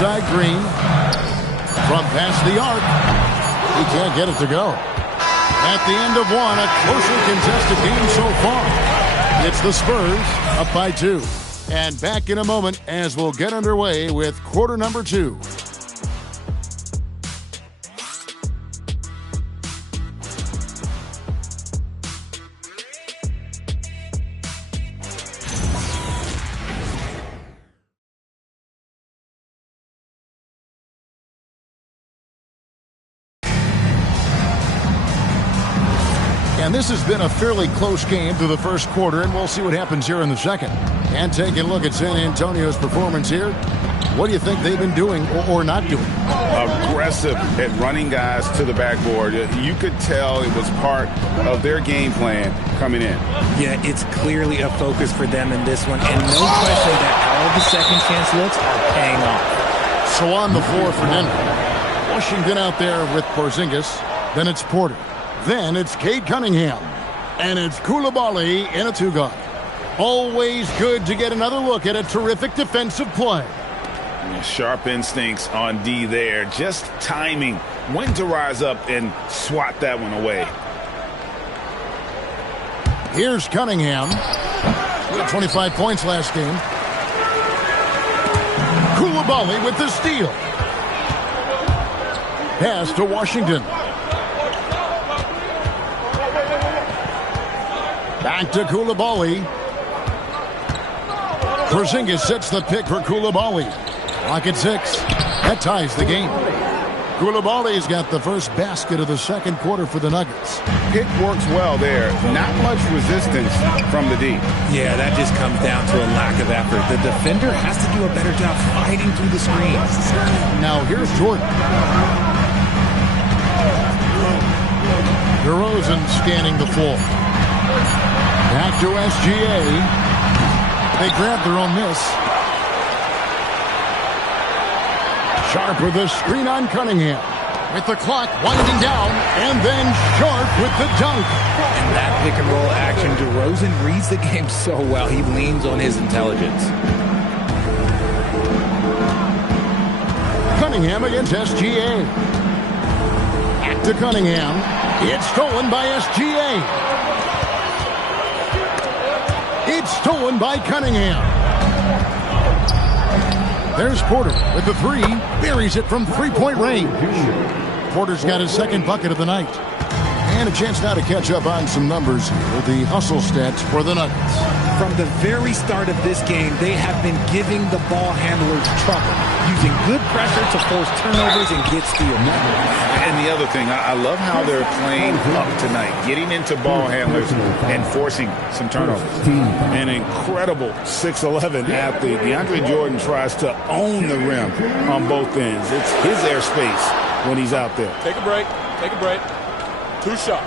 side green. From past the arc. He can't get it to go. At the end of one, a closely contested game so far. It's the Spurs up by 2. And back in a moment as we'll get underway with quarter number 2. And this has been a fairly close game through the first quarter, and we'll see what happens here in the second. And taking a look at San Antonio's performance here, what do you think they've been doing or not doing? Aggressive at running guys to the backboard. You could tell it was part of their game plan coming in. Yeah, it's clearly a focus for them in this one, and no question that all the second chance looks are paying off. So on the floor for Denver. Washington out there with Porzingis. Then it's Porter. Then it's Cade Cunningham. And it's Coulibaly in a 2-guard. Always good to get another look at a terrific defensive play. Sharp instincts on D there. Just timing when to rise up and swat that one away. Here's Cunningham. He had 25 points last game. Coulibaly with the steal. Pass to Washington. Back to Coulibaly. Porzingis sets the pick for Coulibaly. Clock at 6. That ties the game. Coulibaly's got the first basket of the second quarter for the Nuggets. Pick works well there. Not much resistance from the D. Yeah, that just comes down to a lack of effort. The defender has to do a better job fighting through the screens. Now here's Jordan. DeRozan scanning the floor. Back to SGA. They grab their own miss. Sharp with the screen on Cunningham. With the clock winding down, and then Sharp with the dunk. And that pick and roll action, DeRozan reads the game so well. He leans on his intelligence. Cunningham against SGA. Back to Cunningham. It's stolen by SGA. It's stolen by Cunningham. There's Porter with the 3. Buries it from 3-point range. Porter's got his second bucket of the night. And a chance now to catch up on some numbers with the hustle stats for the Nuggets. From the very start of this game, they have been giving the ball handlers trouble, using good pressure to force turnovers and get steals. And the other thing, I love how they're playing up tonight, getting into ball handlers and forcing some turnovers. An incredible 6'11" athlete. DeAndre Jordan tries to own the rim on both ends. It's his airspace when he's out there. Take a break. Take a break. 2 shots.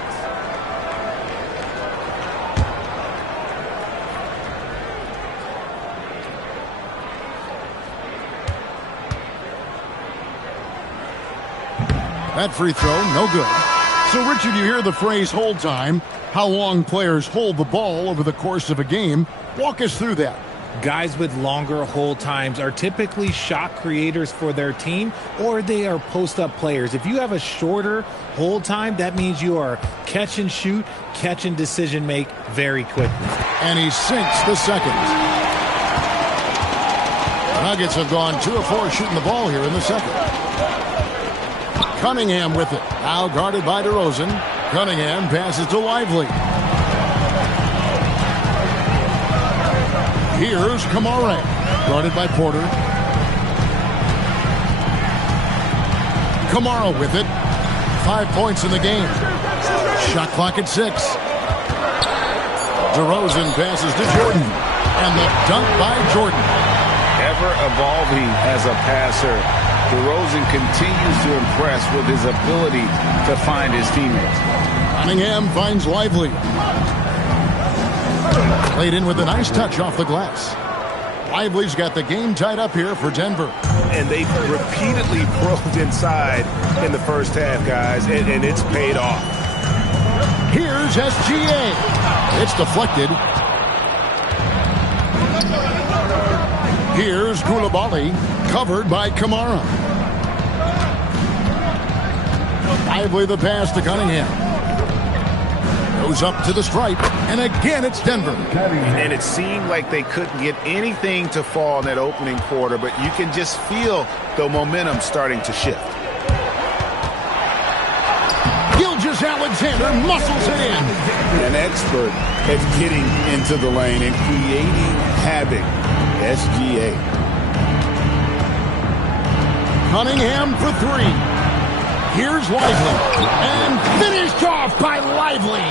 That free throw, no good. So, Richard, you hear the phrase hold time, how long players hold the ball over the course of a game. Walk us through that. Guys with longer hold times are typically shot creators for their team, or they are post-up players. If you have a shorter hold time, that means you are catch and shoot, catch and decision make very quickly. And he sinks the second. The Nuggets have gone 2 of 4 shooting the ball here in the second. Cunningham with it. Now guarded by DeRozan. Cunningham passes to Lively. Here's Kamara. Guarded by Porter. Kamara with it. 5 points in the game. Shot clock at 6. DeRozan passes to Jordan. And the dunk by Jordan. Ever evolving as a passer, DeRozan continues to impress with his ability to find his teammates. Cunningham finds Lively. Played in with a nice touch off the glass. Lively's got the game tied up here for Denver. And they repeatedly probed inside in the first half, guys, and it's paid off. Here's SGA. It's deflected. Here's Koulibaly, covered by Kamara. Lively the pass to Cunningham. Goes up to the stripe, and again it's Denver. And it seemed like they couldn't get anything to fall in that opening quarter, but you can just feel the momentum starting to shift. Alexander muscles it in. An expert at getting into the lane and creating havoc. SGA. Cunningham for three. Here's Lively. And finished off by Lively.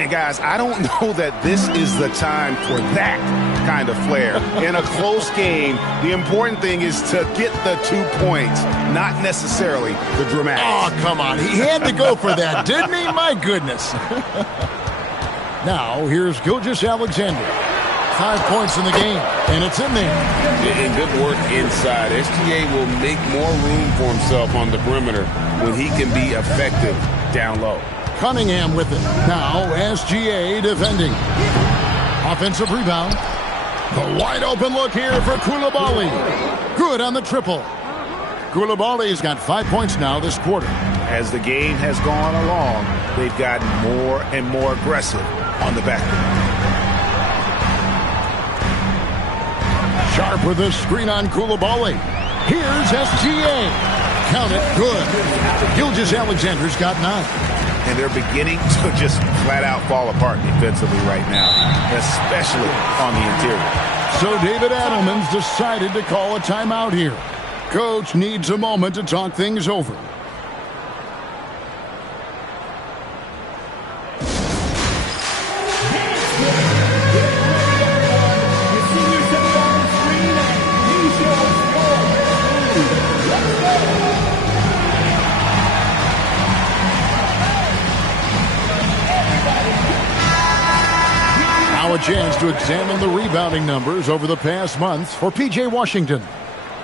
And guys, I don't know that this is the time for that kind of flair. In a close game, the important thing is to get the 2 points, not necessarily the dramatics. Oh, come on. He had to go for that, didn't he? My goodness. Now, here's Alexander. 5 points in the game, and it's in there. And good work inside. SGA will make more room for himself on the perimeter when he can be effective down low. Cunningham with it. Now SGA defending. Offensive rebound. The wide open look here for Koulibaly. Good on the triple. Koulibaly's got 5 points now this quarter. As the game has gone along, they've gotten more and more aggressive on the back. Sharp with a screen on Koulibaly. Here's SGA. Count it. Good. Alexander's got 9. And they're beginning to just flat out fall apart defensively right now, especially on the interior. So David Adelman's decided to call a timeout here. Coach needs a moment to talk things over. Now a chance to examine the rebounding numbers over the past months for P.J. Washington.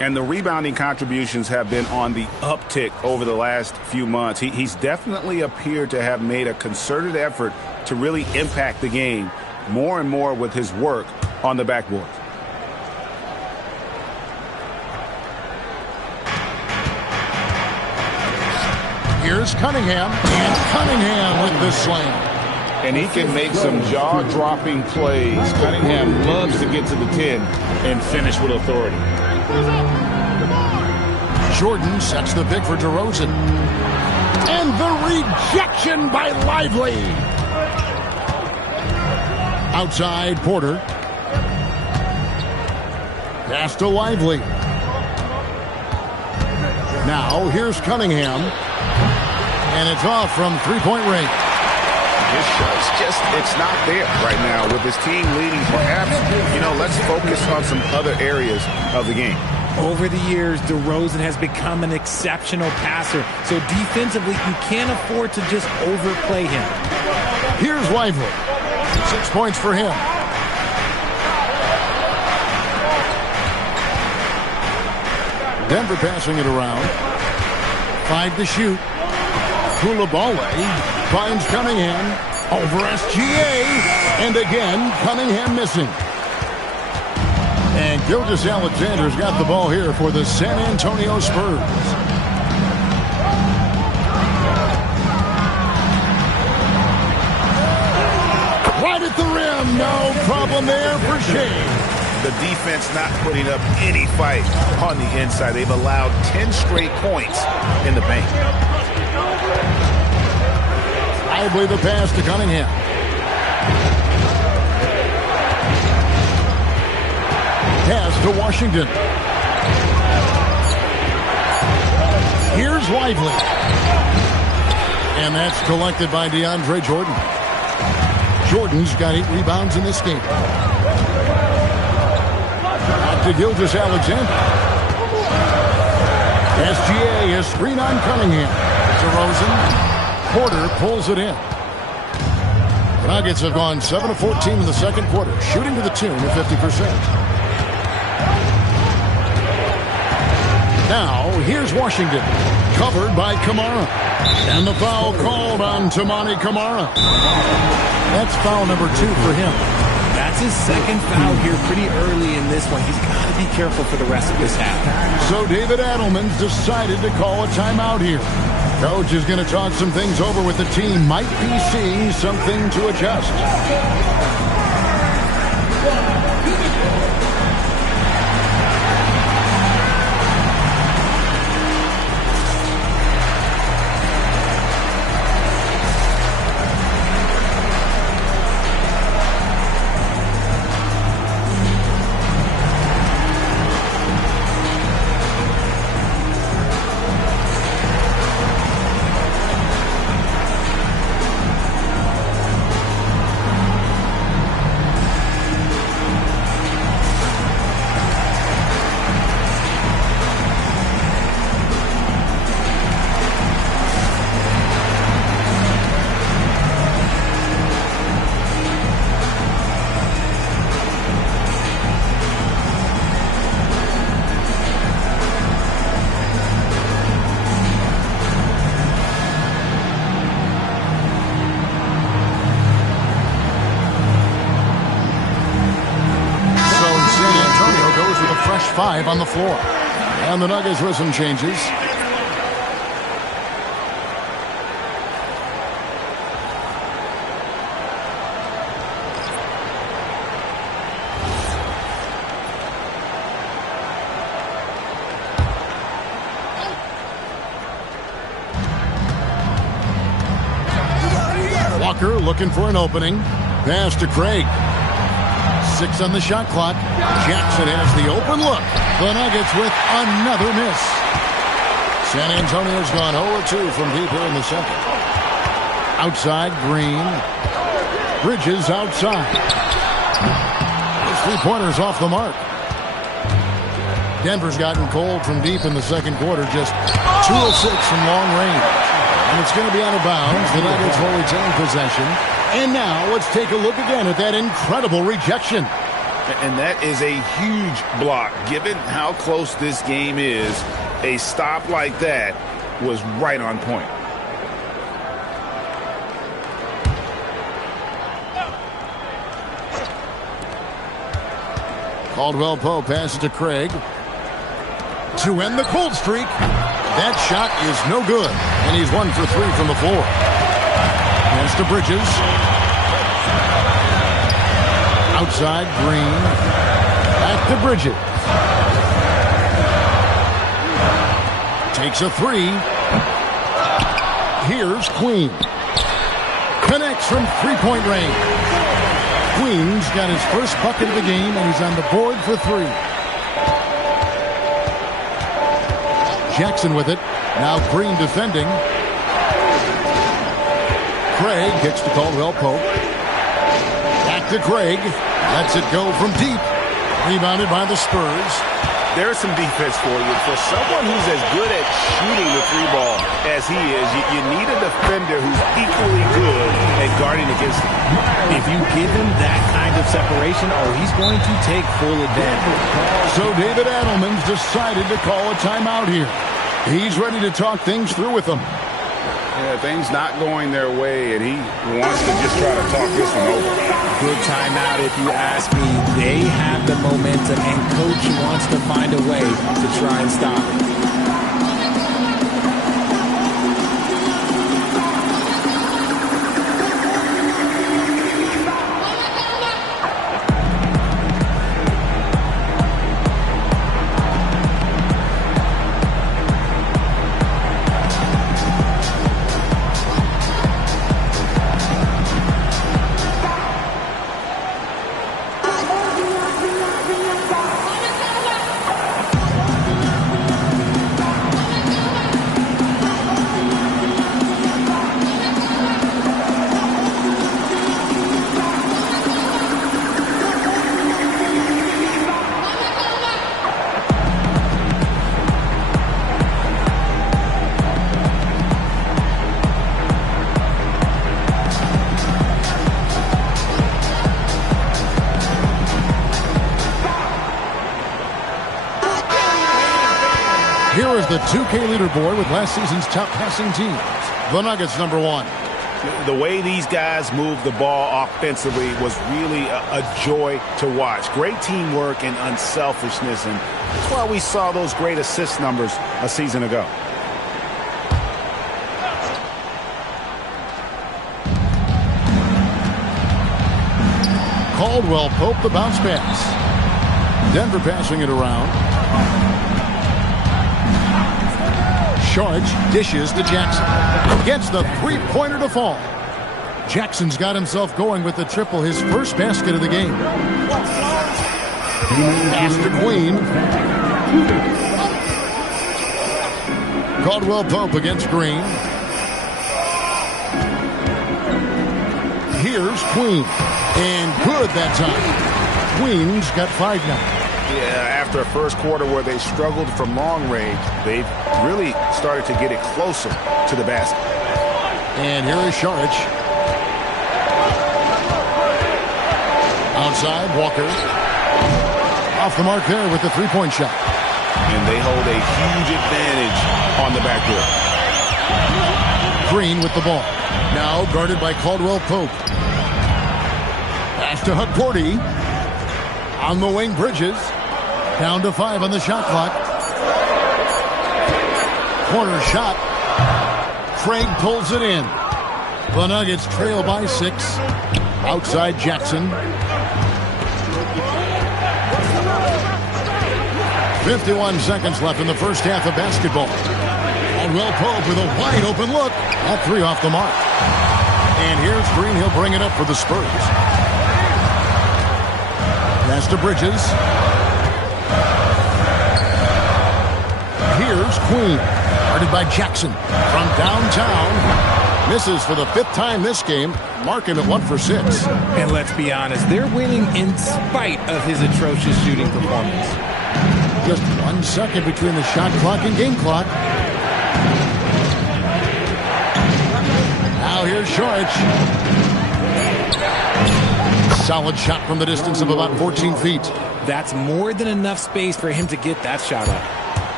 And the rebounding contributions have been on the uptick over the last few months. He's definitely appeared to have made a concerted effort to really impact the game more and more with his work on the backboard. Here's Cunningham, and Cunningham with the slam. And he can make some jaw-dropping plays. Cunningham loves to get to the 10 and finish with authority. Jordan sets the pick for DeRozan. And the rejection by Lively. Outside, Porter. Pass to Lively. Now, here's Cunningham. And it's off from three-point range. His shot's it's not there right now with his team leading. Perhaps, let's focus on some other areas of the game. Over the years, DeRozan has become an exceptional passer. So defensively, you can't afford to just overplay him. Here's Lively. 6 points for him. Denver passing it around. 5 to shoot. Koulibaly finds Cunningham over SGA, and again Cunningham missing. And Alexander's got the ball here for the San Antonio Spurs. Right at the rim, no problem there for Shea. The defense not putting up any fight on the inside. They've allowed 10 straight points in the paint. Lively the pass to Cunningham. Pass to Washington. Here's Lively. And that's collected by DeAndre Jordan. Jordan's got 8 rebounds in this game. Back to Alexander. SGA is screen on Cunningham. DeRozan. Porter pulls it in. The Nuggets have gone 7 of 14 in the second quarter, shooting to the tune of 50%. Now, here's Washington, covered by Kamara. And the foul called on Toumani Camara. That's foul number 2 for him. That That's his second foul here pretty early in this one. He's got to be careful for the rest of this half. So David Adelman's decided to call a timeout here. Coach is going to talk some things over with the team. Might be seeing something to adjust. Five on the floor. And the Nuggets with some changes. Walker looking for an opening. Pass to Craig. 6 on the shot clock. Jackson has the open look. The Nuggets with another miss. San Antonio's gone 0-2 from deep here in the second. Outside, Green. Bridges outside. His three-pointers off the mark. Denver's gotten cold from deep in the second quarter. Just 2 of 6 from long range. And it's going to be out of bounds. The Nuggets will retain possession. And now let's take a look again at that incredible rejection. And that is a huge block. Given how close this game is, a stop like that was right on point. Caldwell Pope passes to Craig. To end the cold streak. That shot is no good. And he's 1 for 3 from the floor. Pass to Bridges. Outside, Green. Back to Bridges. Takes a 3. Here's Queen. Connects from three-point range. Queen's got his first bucket of the game, and he's on the board for 3. Jackson with it. Now Green defending. Craig kicks to Caldwell Pope. Back to Craig. Lets it go from deep. Rebounded by the Spurs. There's some defense for you. For someone who's as good at shooting the three ball as he is, you need a defender who's equally good at guarding against him. If you give him that kind of separation, he's going to take full advantage. So David Adelman's decided to call a timeout here. He's ready to talk things through with them. Yeah, things not going their way, and he wants to just try to talk this one over. Good timeout if you ask me. They have the momentum, and Coach wants to find a way to try and stop it. Here is the 2K leaderboard with last season's top passing teams. The Nuggets, number 1. The way these guys move the ball offensively was really a joy to watch. Great teamwork and unselfishness, and that's why we saw those great assist numbers a season ago. Caldwell Pope the bounce pass. Denver passing it around. Charge dishes to Jackson. Gets the three-pointer to fall. Jackson's got himself going with the triple, his first basket of the game. Pass to Queen. Caldwell Pope against Green. Here's Queen. And good that time. Queen's got 5 now. Yeah, after a first quarter where they struggled from long range, they've really started to get it closer to the basket. And here is Saric. Outside, Walker. Off the mark there with the three-point shot. And they hold a huge advantage on the backcourt. Green with the ball. Now guarded by Caldwell Pope. Pass to Hukporty. On the wing, Bridges. Down to 5 on the shot clock. Corner shot. Craig pulls it in. The Nuggets trail by 6. Outside Jackson. 51 seconds left in the first half of basketball. Caldwell Pope with a wide open look. That 3 off the mark. And here's Green. He'll bring it up for the Spurs. Pass to Bridges. Here's Queen. Guarded by Jackson. From downtown. Misses for the 5th time this game. Marking at 1 for 6. And let's be honest, they're winning in spite of his atrocious shooting performance. Just 1 second between the shot clock and game clock. Now here's Saric. Solid shot from the distance of about 14 feet. That's more than enough space for him to get that shot up.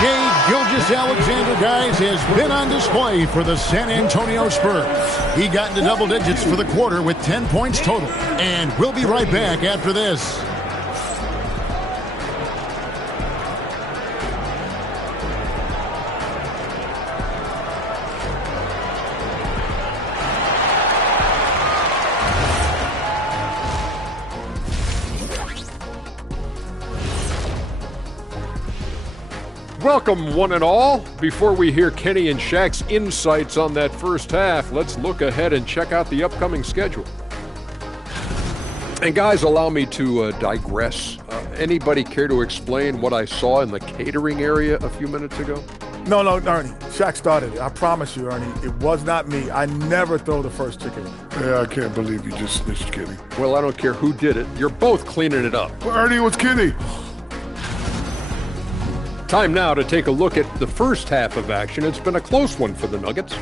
Shai Gilgeous-Alexander, guys, has been on display for the San Antonio Spurs. He got into double digits for the quarter with 10 points total. And we'll be right back after this. Welcome, one and all. Before we hear Kenny and Shaq's insights on that first half, let's look ahead and check out the upcoming schedule. And guys, allow me to digress. Anybody care to explain what I saw in the catering area a few minutes ago? No, Ernie. Shaq started it. I promise you, Ernie. It was not me. I never throw the first chicken. Yeah, I can't believe you just snitched Kenny. Well, I don't care who did it. You're both cleaning it up. Well, Ernie, it was Kenny. Time now to take a look at the first half of action. It's been a close one for the Nuggets.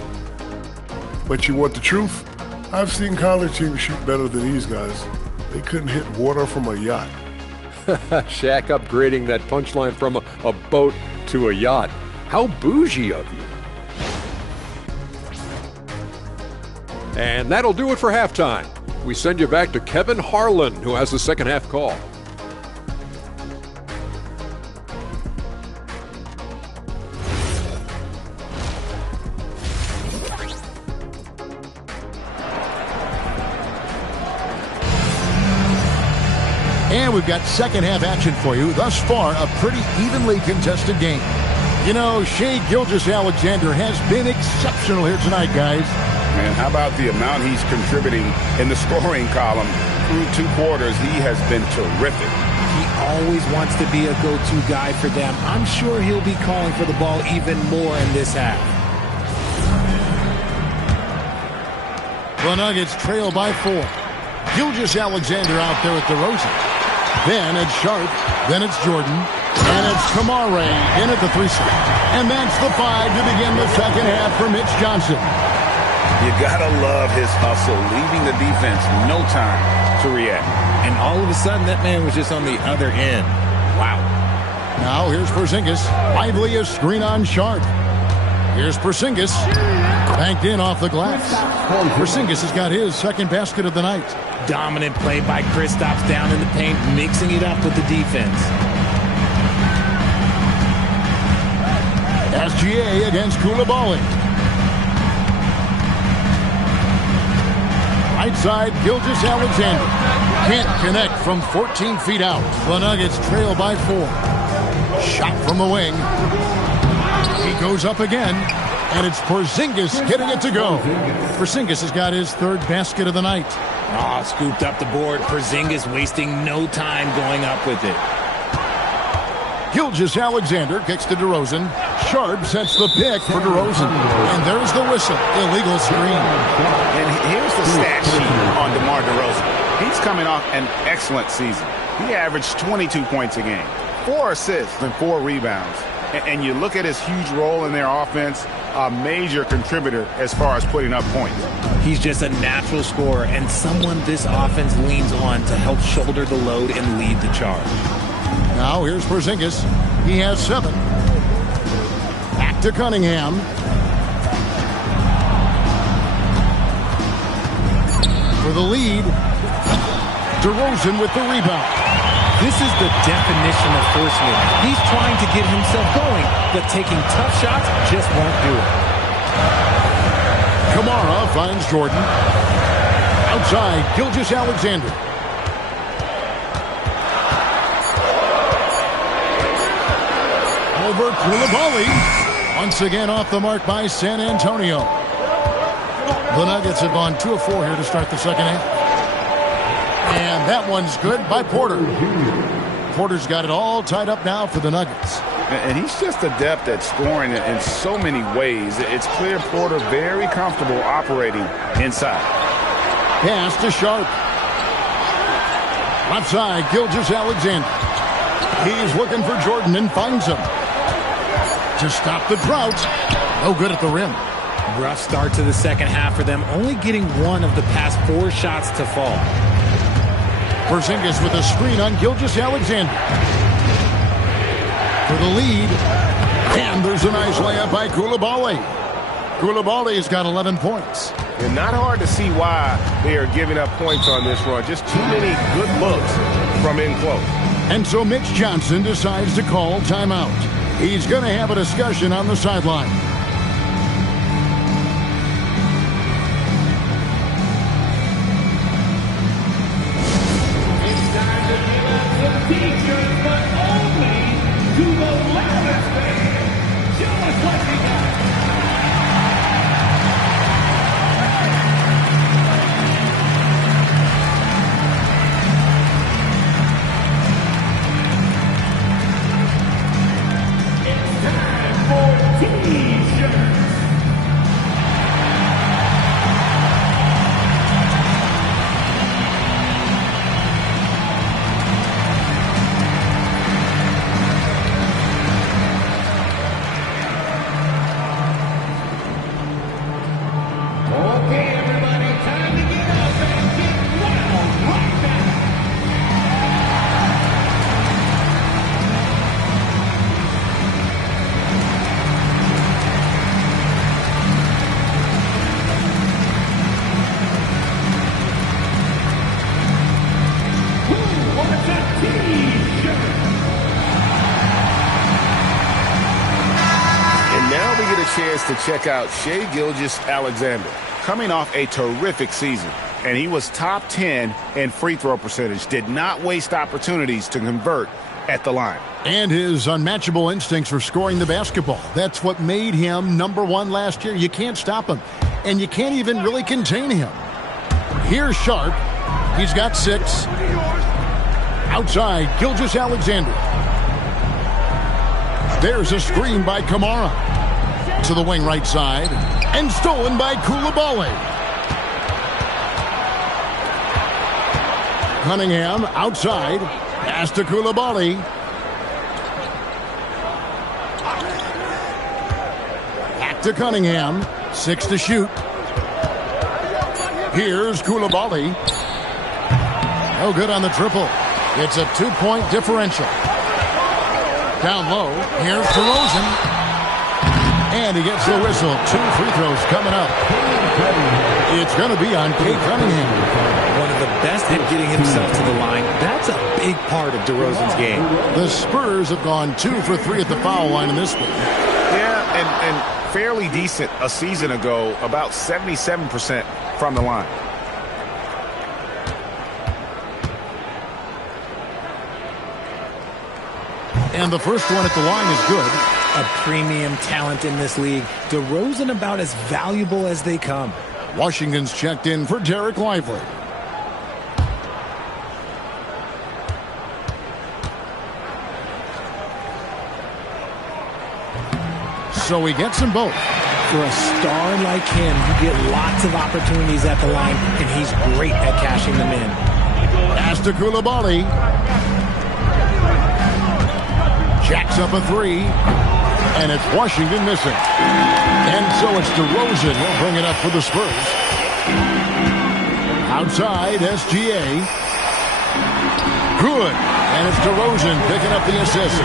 But you want the truth? I've seen college teams shoot better than these guys. They couldn't hit water from a yacht. Shaq upgrading that punchline from a boat to a yacht. How bougie of you. And that'll do it for halftime. We send you back to Kevin Harlan, who has the second half call. And we've got second half action for you. Thus far, a pretty evenly contested game. You know, Shai Gilgeous-Alexander has been exceptional here tonight, guys. Man, how about the amount he's contributing in the scoring column through 2 quarters? He has been terrific. He always wants to be a go-to guy for them. I'm sure he'll be calling for the ball even more in this half. The Nuggets trail by 4. Gilgeous-Alexander out there at DeRozan. Then it's Sharp. Then it's Jordan. And it's Kamare in at the 3 spot. And that's the 5 to begin the second half for Mitch Johnson. You gotta love his hustle, leaving the defense no time to react. And all of a sudden, that man was just on the other end. Wow. Now here's Porzingis. Lively a screen on Sharp. Here's Porzingis. Banked in off the glass. Porzingis has got his second basket of the night. Dominant play by Kristaps down in the paint, mixing it up with the defense. SGA against Koulibaly. Right side, Gilgeous-Alexander. Can't connect from 14 feet out. The Nuggets trail by 4. Shot from the wing. He goes up again, and it's Porzingis getting it to go. Porzingis has got his third basket of the night. Scooped up the board. Porzingis wasting no time going up with it. Gilgeous-Alexander kicks to DeRozan. Sharp sets the pick for DeRozan. And there's the whistle. Illegal screen. And here's the stat sheet on DeMar DeRozan. He's coming off an excellent season. He averaged 22 points a game, 4 assists and 4 rebounds. And you look at his huge role in their offense, a major contributor as far as putting up points. He's just a natural scorer and someone this offense leans on to help shoulder the load and lead the charge. Now here's Porzingis. He has 7. Back to Cunningham. For the lead. DeRozan with the rebound. This is the definition of forcing it. He's trying to get himself going, but taking tough shots just won't do it. Kamara finds Jordan. Outside, Gilgeous-Alexander. Over Koulibaly. Once again off the mark by San Antonio. The Nuggets have gone 2 of 4 here to start the second half. And that one's good by Porter. Porter's got it all tied up now for the Nuggets. And he's just adept at scoring in so many ways. It's clear Porter very comfortable operating inside. Pass to Sharp. Left side, Gilgeous-Alexander. He's looking for Jordan and finds him. To stop the drought. No good at the rim. Rough start to the second half for them, only getting 1 of the past 4 shots to fall. Porzingis with a screen on Gilgeous-Alexander. For the lead. And there's a nice layup by Koulibaly. Koulibaly's got 11 points. And not hard to see why they are giving up points on this run. Just too many good looks from in close. And so Mitch Johnson decides to call timeout. He's going to have a discussion on the sideline. Chance to check out Shai Gilgeous-Alexander. Coming off a terrific season, and he was top 10 in free throw percentage. Did not waste opportunities to convert at the line. And his unmatchable instincts for scoring the basketball. That's what made him #1 last year. You can't stop him, and you can't even really contain him. Here's Sharp. He's got 6. Outside, Gilgeous-Alexander. There's a screen by Kamara. To the wing right side. And stolen by Koulibaly. Cunningham outside. Pass to Koulibaly. Back to Cunningham. 6 to shoot. Here's Koulibaly. No good on the triple. It's a 2-point differential. Down low. Here's DeRozan. And he gets the whistle. 2 free throws coming up. It's going to be on Cade Cunningham. One of the best at getting himself to the line. That's a big part of DeRozan's game. The Spurs have gone 2 for 3 at the foul line in this one. Yeah, and fairly decent a season ago, about 77% from the line. And the first one at the line is good. A premium talent in this league. DeRozan about as valuable as they come. Washington's checked in for Derek Lively. So he gets them both. For a star like him, you get lots of opportunities at the line, and he's great at cashing them in. Pass to Coulibaly. Jacks up a 3. And it's Washington missing. And so it's DeRozan. He'll bring it up for the Spurs. Outside, SGA. Good. And it's DeRozan picking up the assist.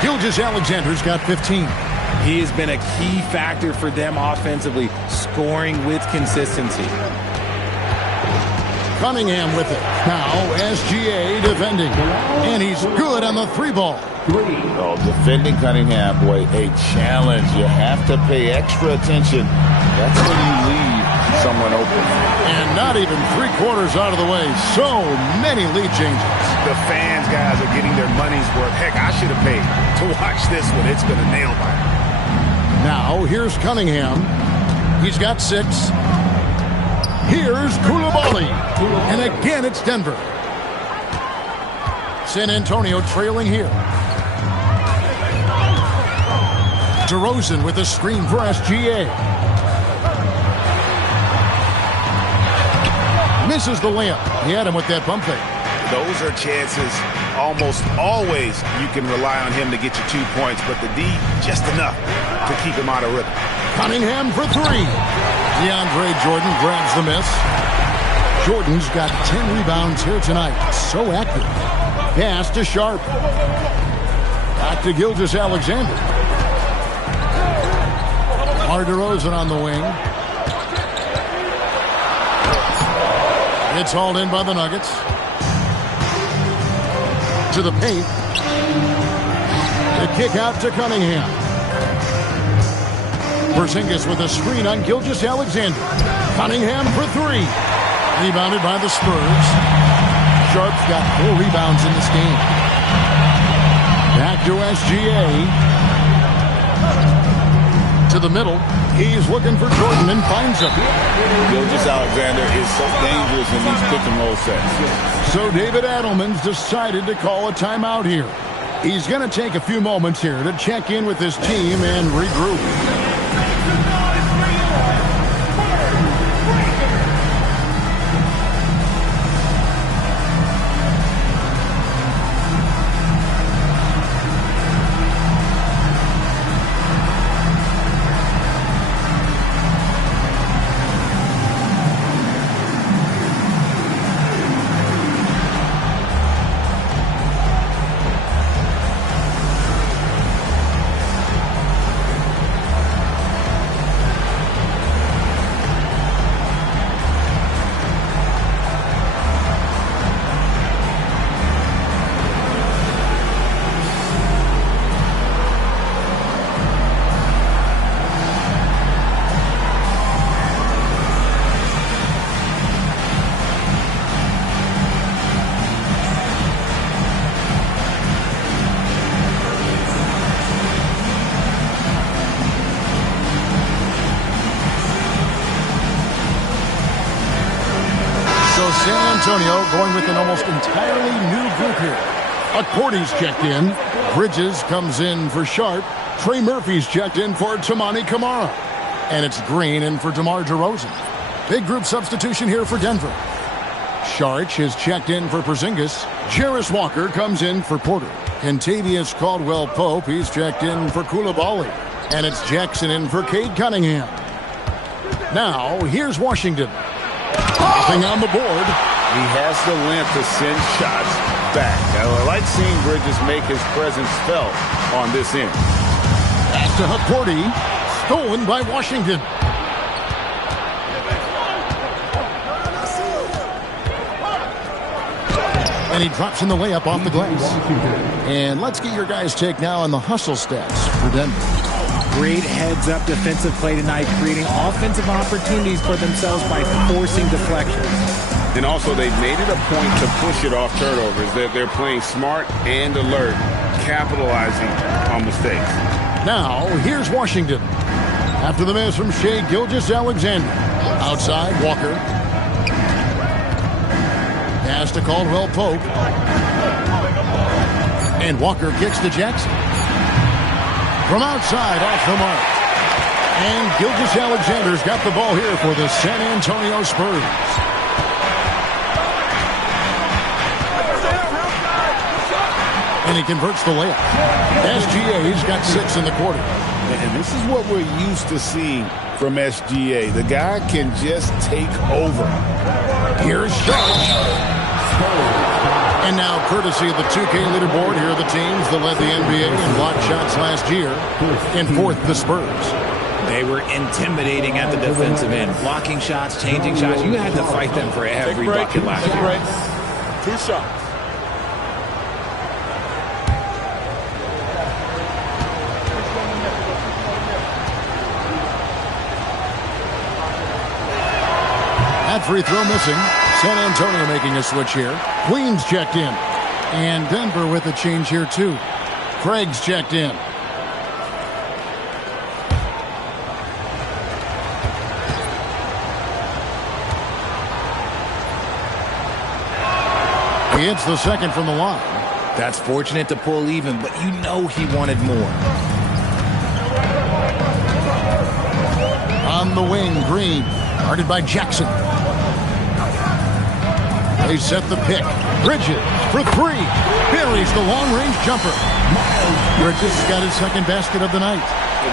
Gilgeous-Alexander's got 15. He has been a key factor for them offensively, scoring with consistency. Cunningham with it. Now SGA defending. And he's good on the 3 ball. Oh, defending Cunningham, boy, a challenge. You have to pay extra attention. That's when you leave someone open. And not even 3/4 out of the way. So many lead changes. The fans, guys, are getting their money's worth. Heck, I should have paid to watch this one. It's been a nail biter. Now, here's Cunningham. He's got 6. Here's Coulibaly. And again, it's Denver. San Antonio trailing here. DeRozan with a screen for SGA. Misses the layup. He had him with that bump fake. Those are chances almost always you can rely on him to get you 2 points, but the D just enough to keep him out of rhythm. Cunningham for 3. DeAndre Jordan grabs the miss. Jordan's got 10 rebounds here tonight. So active. Pass to Sharp. Back to Gilgeous-Alexander. DeRozan on the wing. It's hauled in by the Nuggets. To the paint. The kick out to Cunningham. Porzingis with a screen on Gilgeous-Alexander. Cunningham for 3. Rebounded by the Spurs. Sharp's got 4 rebounds in this game. Back to SGA. To the middle. He's looking for Jordan and finds him. Gilgeous-Alexander is so dangerous in these pick and roll sets. So David Adelman's decided to call a timeout here. He's going to take a few moments here to check in with his team and regroup. San Antonio going with an almost entirely new group here. Accordy's checked in. Bridges comes in for Sharp. Trey Murphy's checked in for Tamani Kamara. And it's Green in for DeMar DeRozan. Big group substitution here for Denver. Sharch is checked in for Porzingis. Jarris Walker comes in for Porter. Kentavious Caldwell-Pope, he's checked in for Coulibaly. And it's Jackson in for Cade Cunningham. Now, here's Washington. Nothing on the board. He has the length to send shots back. I like seeing Bridges make his presence felt on this end. Pass to Accordy. Stolen by Washington. And he drops in the layup off the glass. And let's get your guys' take now on the hustle stats for Denver. Great heads-up defensive play tonight, creating offensive opportunities for themselves by forcing deflections. And also, they've made it a point to push it off turnovers. They're playing smart and alert, capitalizing on mistakes. Now, here's Washington. After the miss from Shai Gilgeous-Alexander. Outside, Walker. Pass to Caldwell Pope. And Walker kicks to Jackson. From outside, off the mark. And Gilgeous-Alexander's got the ball here for the San Antonio Spurs. And he converts the layup. SGA's got 6 in the quarter. And this is what we're used to seeing from SGA. The guy can just take over. Here's Sharp. And now, courtesy of the 2K leaderboard, here are the teams that led the NBA in blocked shots last year. In fourth, the Spurs. They were intimidating at the defensive end. Blocking shots, changing shots. You had to fight them for every bucket last year. 2 shots. That free throw missing. San Antonio making a switch here. Queens checked in. And Denver with a change here, too. Craig's checked in. He hits the second from the line. That's fortunate to pull even, but you know he wanted more. On the wing, Green. Guarded by Jackson. They set the pick. Bridges for 3. Buries the long-range jumper. Bridges got his second basket of the night.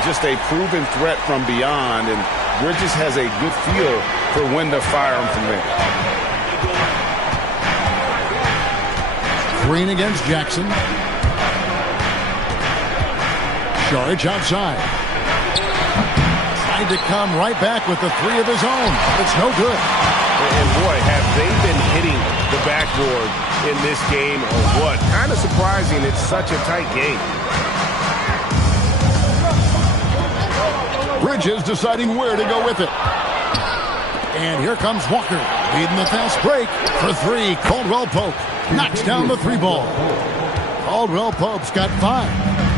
Just a proven threat from beyond, and Bridges has a good feel for when to fire him from there. Green against Jackson. Saric outside. Tried to come right back with the 3 of his own. It's no good. And boy, have they been hitting the backboard in this game or what? Kind of surprising it's such a tight game. Bridges deciding where to go with it. And here comes Walker, leading the fast break for 3. Caldwell Pope knocks down the 3 ball. Caldwell Pope's got 5.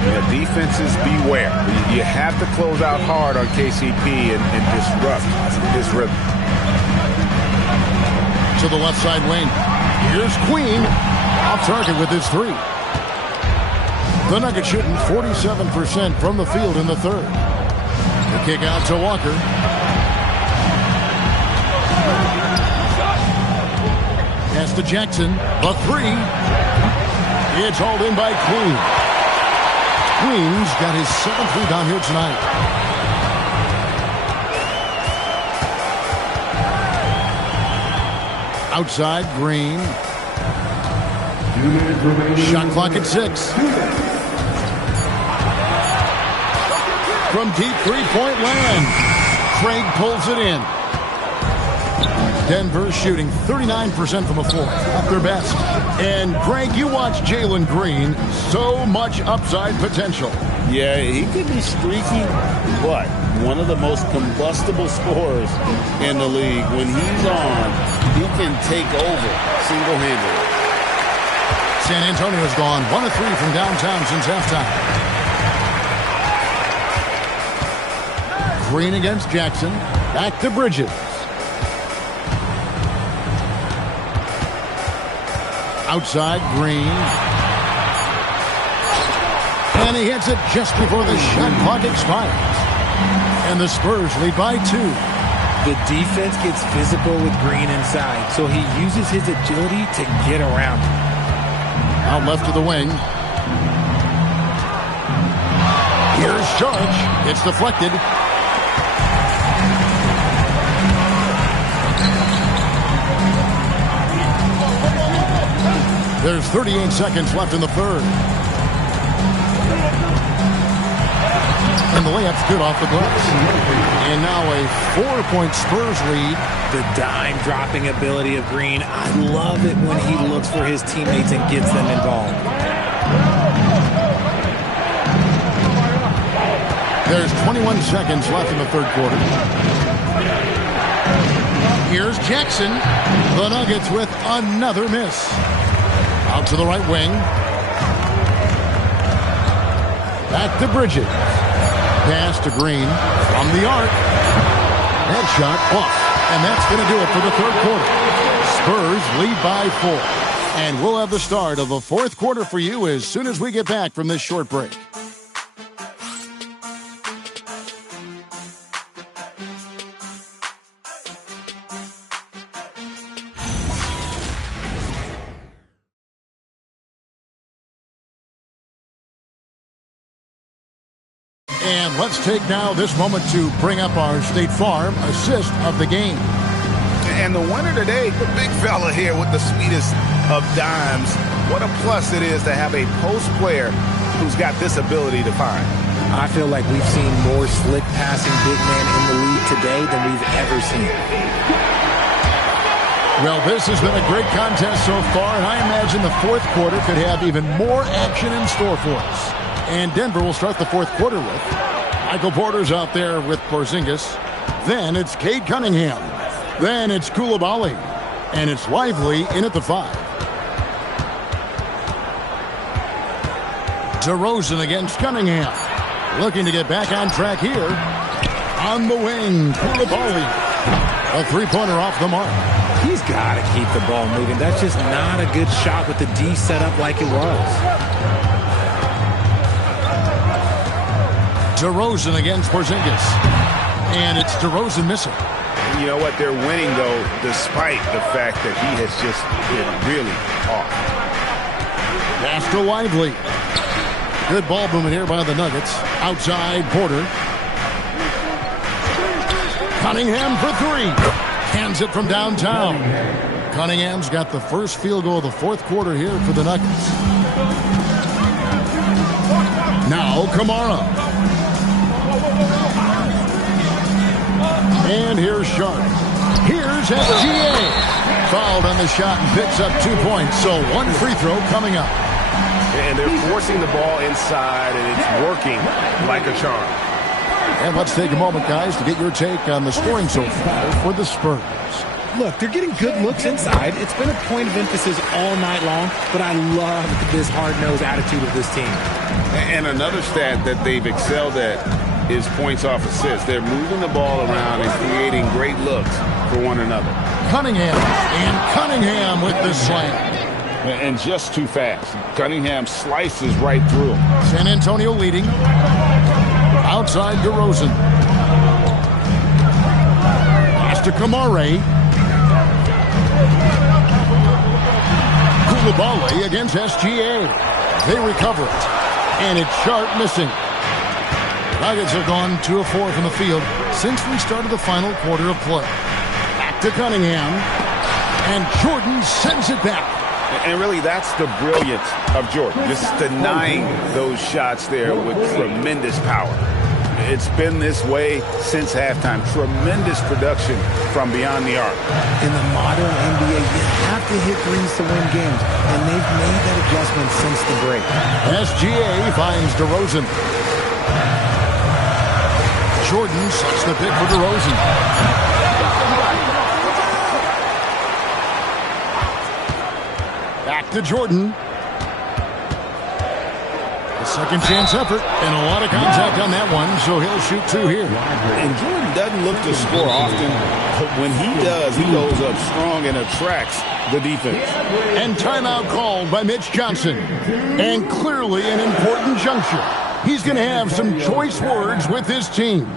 Yeah, defenses beware. You have to close out hard on KCP and disrupt his rhythm. To the left side wing. Here's Queen. Off target with his 3. The Nuggets shooting 47% from the field in the third. The kick out to Walker. Pass to Jackson. The 3. It's hauled in by Queen. Queen's got his 7th rebound here tonight. Outside, Green. Shot clock at 6. From deep three-point land, Craig pulls it in. Denver shooting 39% from the floor, at their best. And Craig, you watch Jalen Green, so much upside potential. Yeah, he could be streaky, but one of the most combustible scorers in the league. When he's on, he can take over single-handedly. San Antonio's gone 1 of 3 from downtown since halftime. Green against Jackson. Back to Bridges. Outside, Green. And he hits it just before the shot clock expires. And the Spurs lead by 2. The defense gets physical with Green inside, so he uses his agility to get around him. Out left of the wing. Here's Saric. It's deflected. There's 38 seconds left in the third. And the layup's good off the glass. And now a 4-point Spurs lead. The dime dropping ability of Green. I love it when he looks for his teammates and gets them involved. There's 21 seconds left in the third quarter. Here's Jackson. The Nuggets with another miss. Out to the right wing. Back to Bridges. Pass to Green from the arc. That shot off. And that's going to do it for the third quarter. Spurs lead by 4. And we'll have the start of the fourth quarter for you as soon as we get back from this short break. And let's take now this moment to bring up our State Farm assist of the game. And the winner today, the big fella here with the sweetest of dimes. What a plus it is to have a post player who's got this ability to find. I feel like we've seen more slick passing big man in the league today than we've ever seen. Well, this has been a great contest so far, and I imagine the fourth quarter could have even more action in store for us. And Denver will start the fourth quarter with Michael Porter's out there with Porzingis. Then it's Cade Cunningham. Then it's Koulibaly. And it's Lively in at the 5. DeRozan against Cunningham. Looking to get back on track here. On the wing, Koulibaly. A three-pointer off the mark. He's got to keep the ball moving. That's just not a good shot with the D set up like it was. DeRozan against Porzingis. And it's DeRozan missing. You know what? They're winning, though, despite the fact that he has just been really off. Pass to Lively. Good ball movement here by the Nuggets. Outside, Porter. Cunningham for 3. Hands it from downtown. Cunningham's got the first field goal of the fourth quarter here for the Nuggets. Now, Kamara. And here's Sharp. Here's SGA. Fouled on the shot and picks up 2 points. So one free throw coming up. And they're forcing the ball inside, and it's working like a charm. And let's take a moment, guys, to get your take on the scoring so far for the Spurs. Look, they're getting good looks inside. It's been a point of emphasis all night long, but I love this hard-nosed attitude of this team. And another stat that they've excelled at is points off assists. They're moving the ball around and creating great looks for one another. Cunningham, and Cunningham with the slam. And just too fast. Cunningham slices right through him. San Antonio leading. Outside DeRozan. Pass to Kamara. Koulibaly against SGA. They recover it. And it's Sharp missing. Nuggets have gone 2 of 4 from the field since we started the final quarter of play. Back to Cunningham. And Jordan sends it back. And really, that's the brilliance of Jordan. Just denying those shots there with tremendous power. It's been this way since halftime. Tremendous production from beyond the arc. In the modern NBA, you have to hit threes to win games, and they've made that adjustment since the break. SGA finds DeRozan. Jordan sets the pick for DeRozan. Back to Jordan. A second chance effort and a lot of contact on that one, so he'll shoot 2 here. And Jordan doesn't look to score often, but when he does, he goes up strong and attracts the defense. And timeout called by Mitch Johnson. And clearly an important juncture. He's going to have some choice words with his team.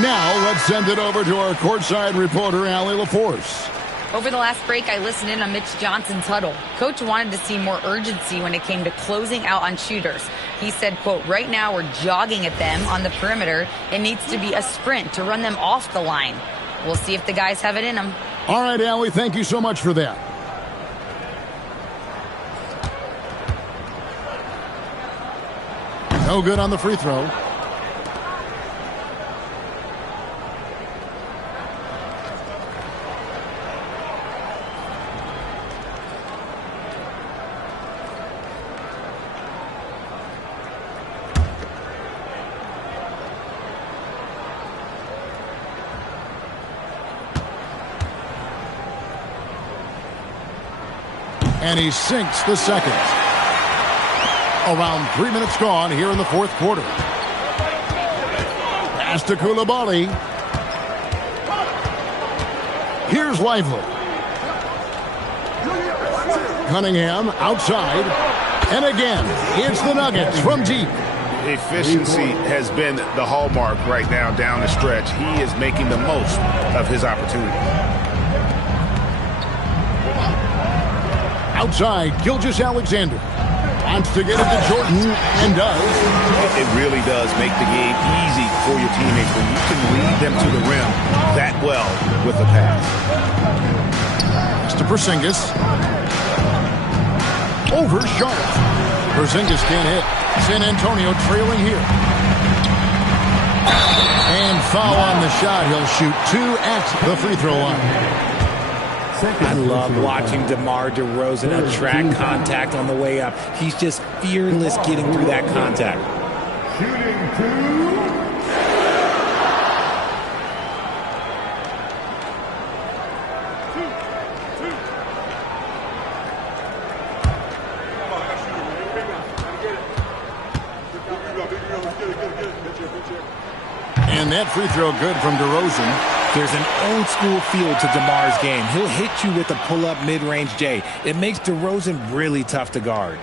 And now let's send it over to our courtside reporter, Allie LaForce. Over the last break, I listened in on Mitch Johnson's huddle. Coach wanted to see more urgency when it came to closing out on shooters. He said, quote, right now we're jogging at them on the perimeter. It needs to be a sprint to run them off the line. We'll see if the guys have it in them. All right, Allie, thank you so much for that. No good on the free throw. And he sinks the second. Around 3 minutes gone here in the fourth quarter. Pass to Koulibaly. Here's Lively. Cunningham outside. And again, it's the Nuggets from deep. Efficiency has been the hallmark right now down the stretch. He is making the most of his opportunity. Outside, Gilgeous-Alexander wants to get it to Jordan, and does. It really does make the game easy for your teammates when you can lead them to the rim that well with a pass. Pass to Porzingis. Over Sharp. Porzingis can't hit. San Antonio trailing here. And foul on the shot. He'll shoot 2 at the free throw line. I love watching DeMar DeRozan attract contact on the way up. He's just fearless getting through that contact. And that free throw good from DeRozan. There's an old school feel to DeMar's game. He'll hit you with a pull-up mid-range J. It makes DeRozan really tough to guard.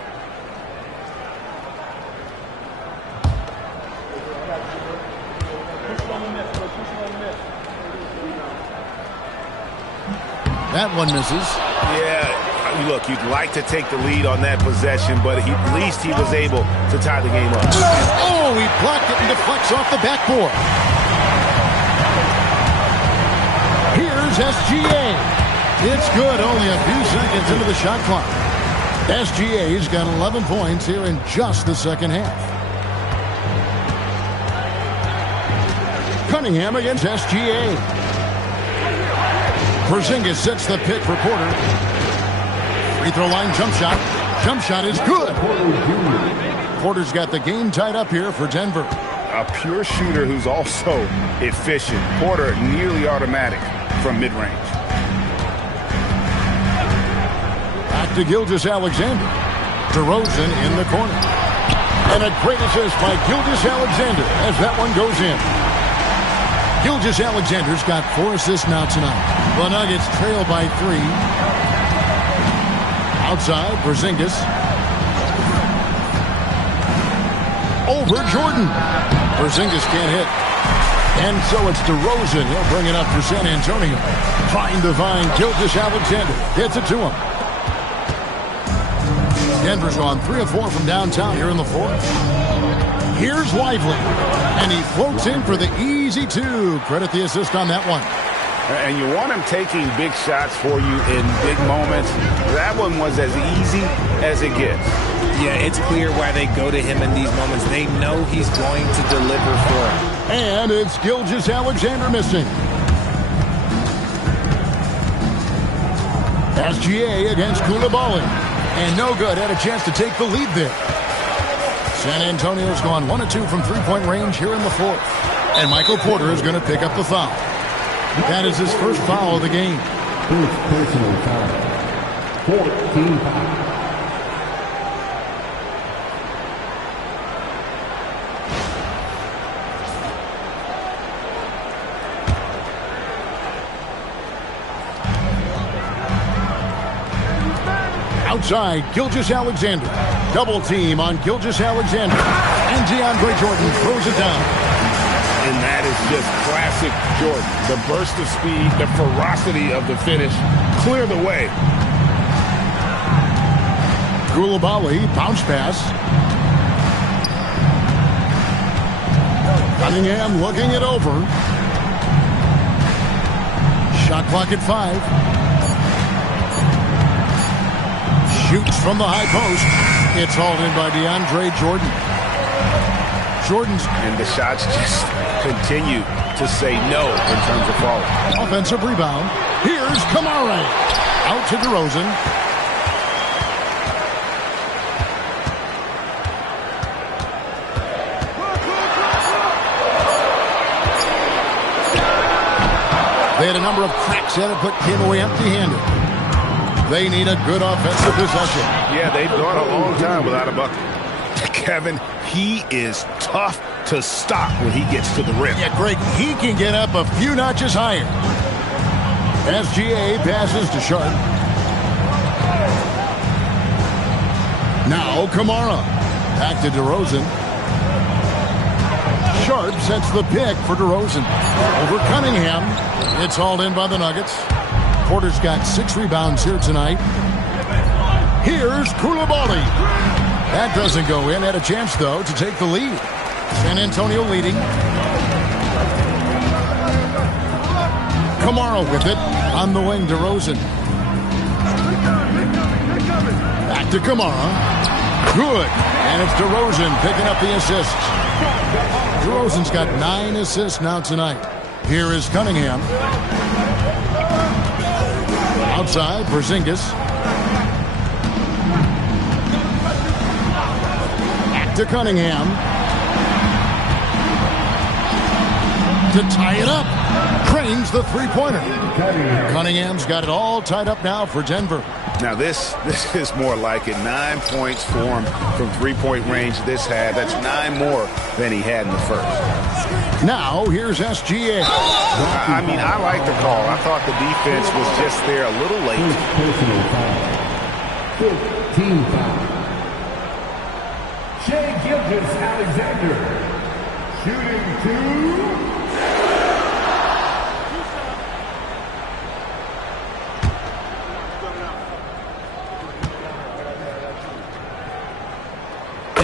That one misses. Yeah, look, you'd like to take the lead on that possession, but at least he was able to tie the game up. Oh, he blocked it and deflects off the backboard. Here's SGA. It's good, only a few seconds into the shot clock. SGA's got 11 points here in just the second half. Cunningham against SGA. Porzingis sets the pick for Porter. Free throw line jump shot. Jump shot is good. Porter's got the game tied up here for Denver. A pure shooter who's also efficient. Porter nearly automatic from mid-range. Back to Gilgeous-Alexander. DeRozan in the corner. And a great assist by Gilgeous-Alexander as that one goes in. Gilgeous-Alexander's got 4 assists now tonight. The Nuggets trail by 3. Outside, Porzingis. Over Jordan. Porzingis can't hit. And so it's DeRozan. He'll bring it up for San Antonio. Trying to find Gilgeous-Alexander. Gets it to him. Denver's gone 3 of 4 from downtown here in the fourth. Here's Lively. And he floats in for the easy 2. Credit the assist on that one. And you want him taking big shots for you in big moments. That one was as easy as it gets. Yeah, it's clear why they go to him in these moments. They know he's going to deliver for them. And it's Gilgeous-Alexander missing. SGA against Koulibaly. And no good. Had a chance to take the lead there. San Antonio's gone 1 of 2 from three-point range here in the fourth. And Michael Porter is going to pick up the foul. That is his first foul of the game. First personal foul. 14 foul. Outside, Gilgeous-Alexander. Double team on Gilgeous-Alexander. And DeAndre Jordan throws it down. And that is just classic Jordan. The burst of speed, the ferocity of the finish, clear the way. Koulibaly, bounce pass. Cunningham looking it over. Shot clock at 5. Shoots from the high post. It's hauled in by DeAndre Jordan. And the shots just continue to say no in terms of falling. Offensive rebound. Here's Kamara. Out to DeRozan. They had a number of cracks in it, but came away empty-handed. They need a good offensive possession. Yeah, they've gone a long time without a bucket. Kevin, he is tough to stop when he gets to the rim. Yeah, Greg, he can get up a few notches higher. SGA passes to Sharp. Now Kamara. Back to DeRozan. Sharp sets the pick for DeRozan. Over Cunningham. It's hauled in by the Nuggets. Porter's got 6 rebounds here tonight. Here's Koulibaly. That doesn't go in. Had a chance, though, to take the lead. San Antonio leading. Kamara with it. On the wing, DeRozan. Back to Kamara. Good. And it's DeRozan picking up the assists. DeRozan's got 9 assists now tonight. Here is Cunningham. Outside, Porzingis. Back to Cunningham. To tie it up. Cranes the three-pointer. Cunningham's got it all tied up now for Denver. Now this is more like it. 9 points for him from three-point range this half. That's 9 more than he had in the first. Now here's SGA. I mean, I like the call. I thought the defense was just there a little late. Personal foul. 15 foul. Shai Gilgeous-Alexander. Shooting 2.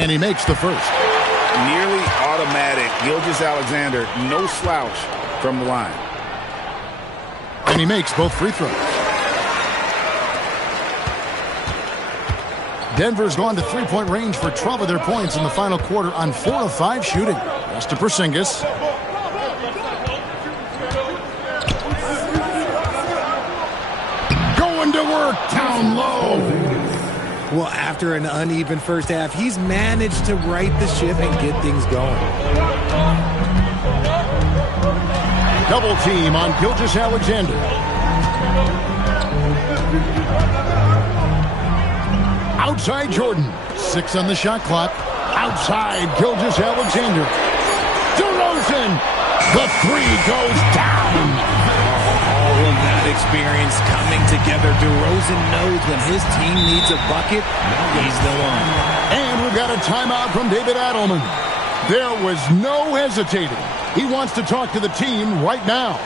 And he makes the first. Nearly automatic. Gilgeous-Alexander, no slouch from the line. And he makes both free throws. Denver's gone to three-point range for 12 of their points in the final quarter on 4 of 5 shooting. That's to Porzingis. Going to work down low. Well, after an uneven first half, he's managed to right the ship and get things going. Double team on Gilgeous-Alexander. Outside Jordan. 6 on the shot clock. Outside Gilgeous-Alexander. DeRozan. The 3 goes down. All of that experience coming together. DeRozan knows when his team needs a bucket, he's the one. And we've got a timeout from David Adelman. There was no hesitating. He wants to talk to the team right now.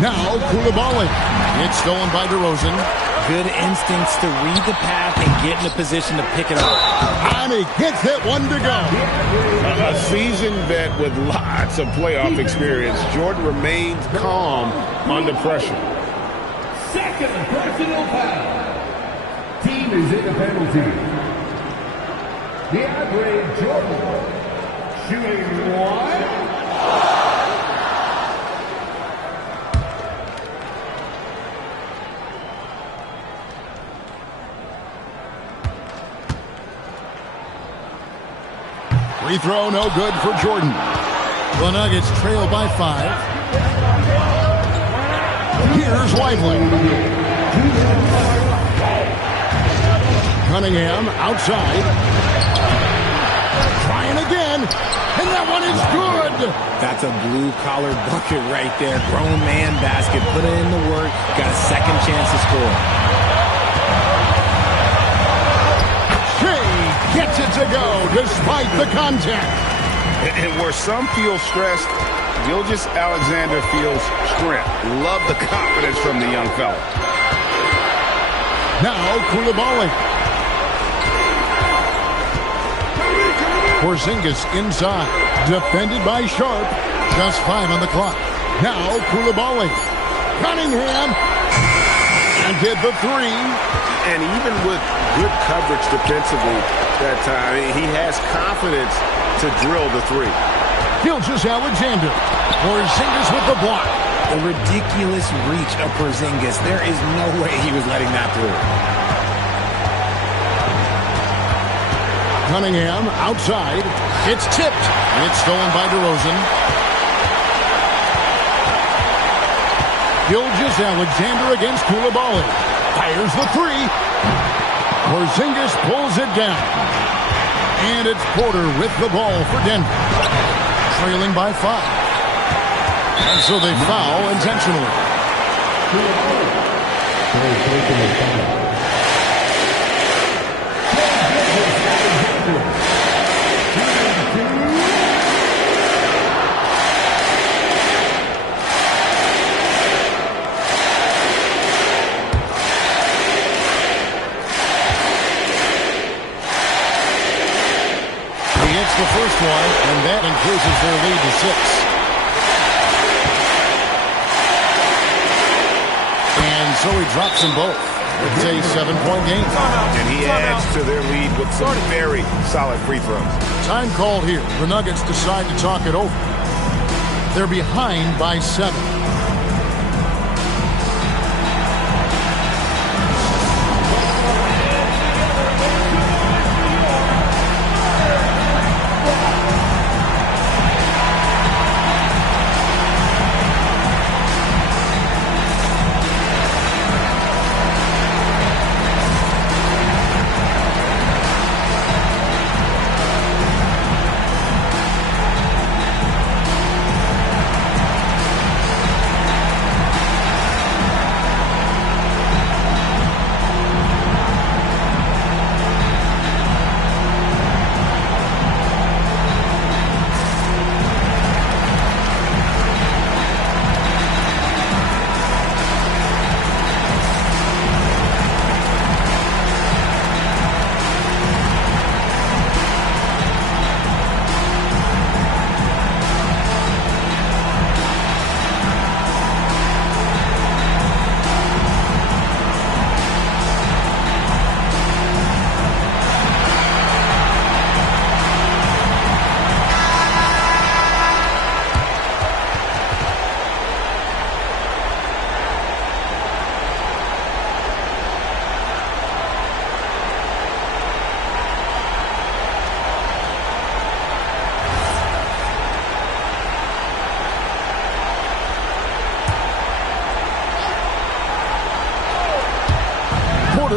Now Koulibaly. It's stolen by DeRozan. Good instincts to read the path and get in a position to pick it up. And he gets it, one to go. A seasoned vet with lots of playoff experience, Jordan remains calm under pressure. Second personal foul. Team is in a penalty. DeAndre Jordan shooting one. Free throw, no good for Jordan. The Nuggets trail by 5. Here's Lively. Cunningham outside. Trying again. And that one is good. That's a blue-collar bucket right there. Grown man basket. Put it in the work. Got a second chance to score. Gets it to go despite the contact. And where some feel stressed, Gilgeous Alexander feels strength. Love the confidence from the young fella. Now Koulibaly. Porzingis inside. Defended by Sharp. Just 5 on the clock. Now Koulibaly. Cunningham. And did the 3. And even with good coverage defensively that time, he has confidence to drill the 3. Gilgeous Alexander. Porzingis with the block. The ridiculous reach of Porzingis. There is no way he was letting that through. Cunningham outside. It's tipped. It's stolen by DeRozan. Gilgeous Alexander against Koulibaly. Fires the 3. Porzingis pulls it down. And it's Porter with the ball for Denver. Trailing by 5. And so they foul intentionally. The first one, and that increases their lead to 6. And so he drops them both. It's a 7-point game. And he adds to their lead with some very solid free throws. Time called here. The Nuggets decide to talk it over. They're behind by 7.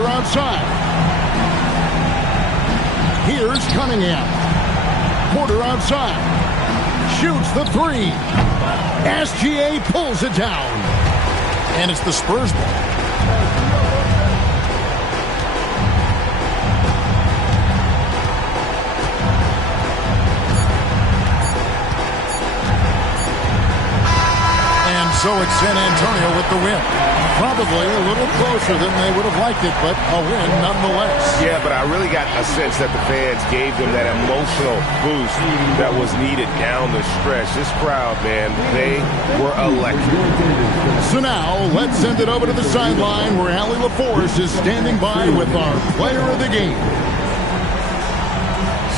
Outside. Here's Cunningham. Porter outside. Shoots the 3. SGA pulls it down. And it's the Spurs ball. So it's San Antonio with the win. Probably a little closer than they would have liked it, but a win nonetheless. Yeah, but I really got a sense that the fans gave them that emotional boost that was needed down the stretch. This crowd, man, they were electric. So now, let's send it over to the sideline where Allie LaForce is standing by with our player of the game.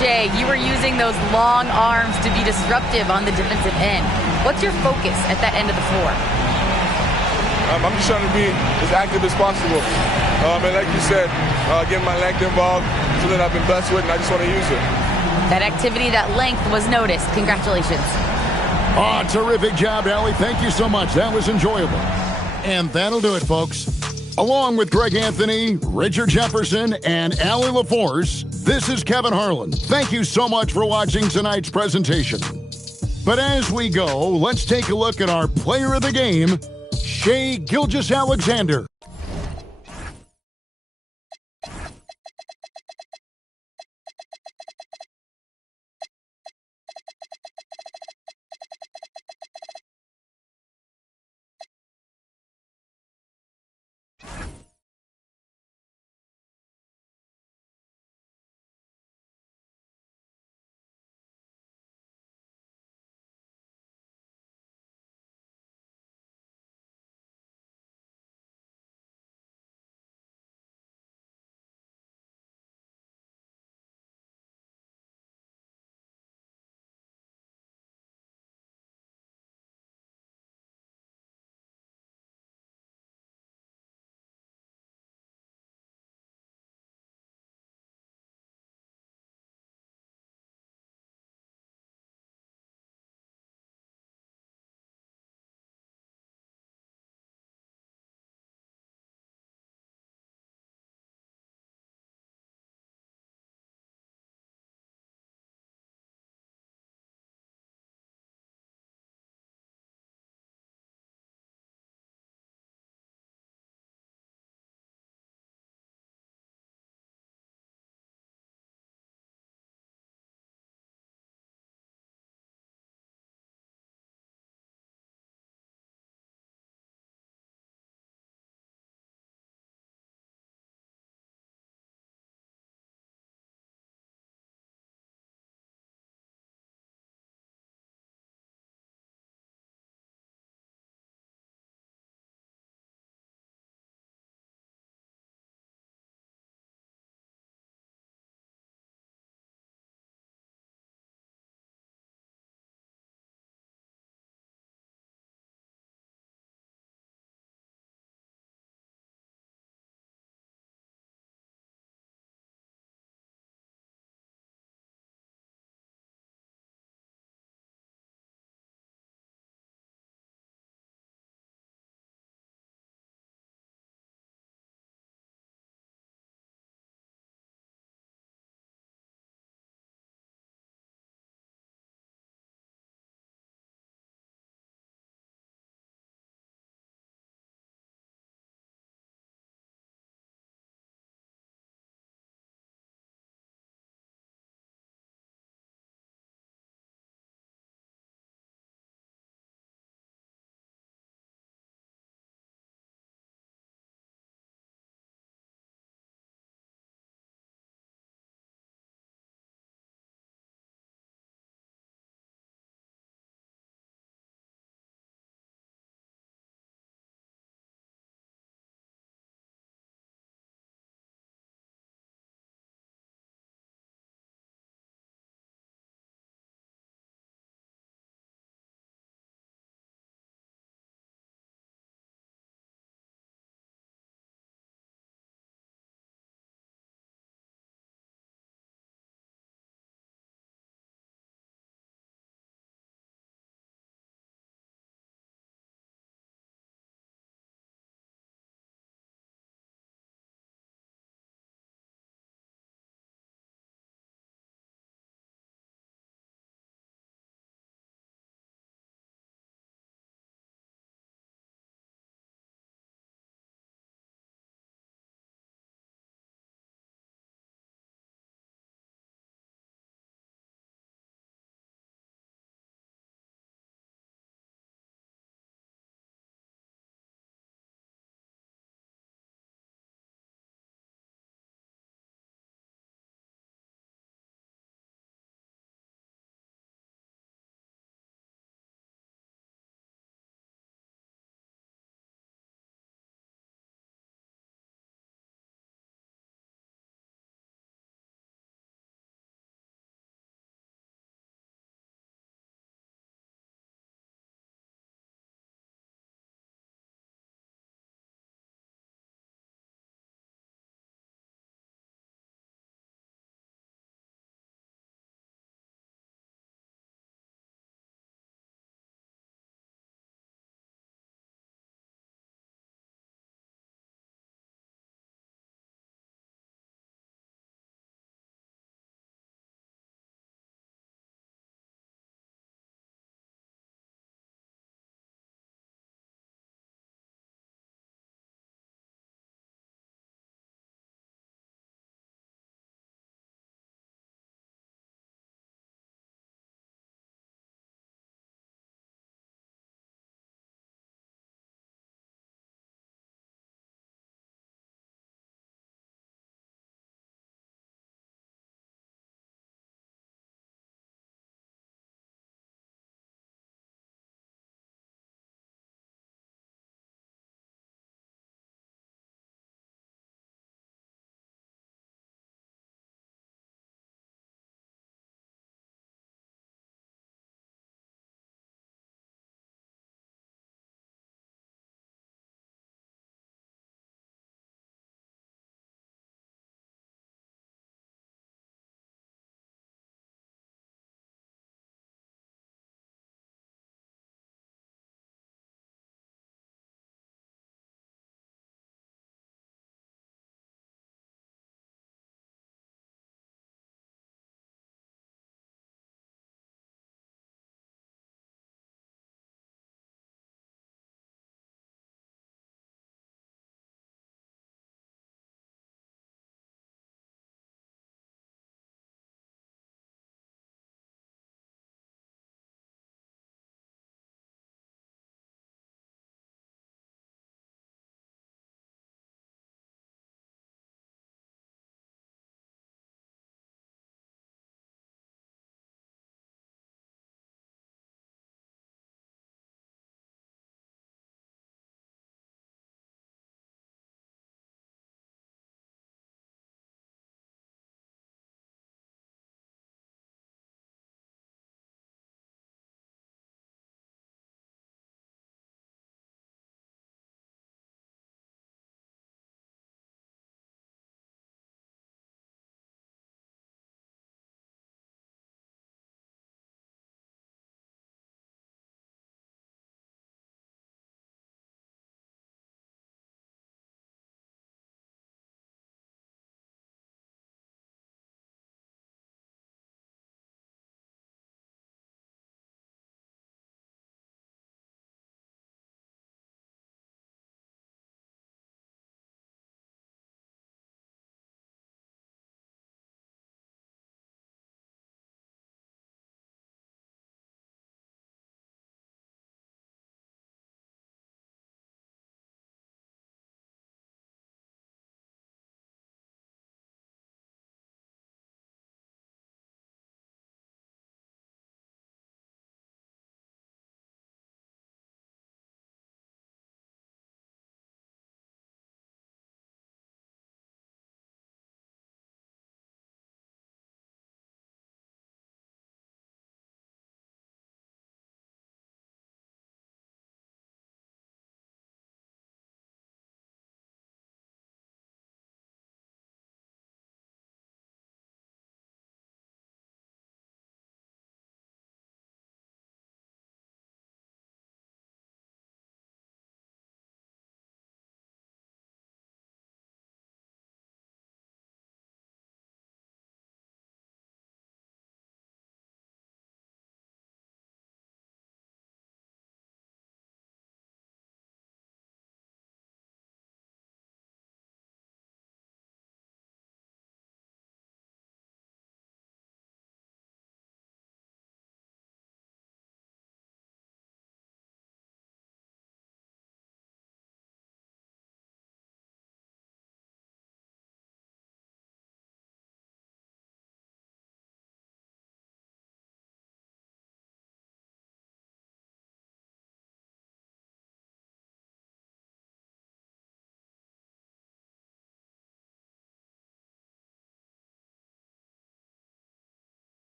Shea, you were using those long arms to be disruptive on the defensive end. What's your focus at that end of the floor? I'm just trying to be as active as possible. And like you said, getting my length involved, something I've been blessed with, and I just want to use it. That activity, that length was noticed. Congratulations. Oh, terrific job, Allie. Thank you so much. That was enjoyable. And that'll do it, folks. Along with Greg Anthony, Richard Jefferson, and Allie LaForce, this is Kevin Harlan. Thank you so much for watching tonight's presentation. But as we go, let's take a look at our player of the game, Shea Gilgeous-Alexander.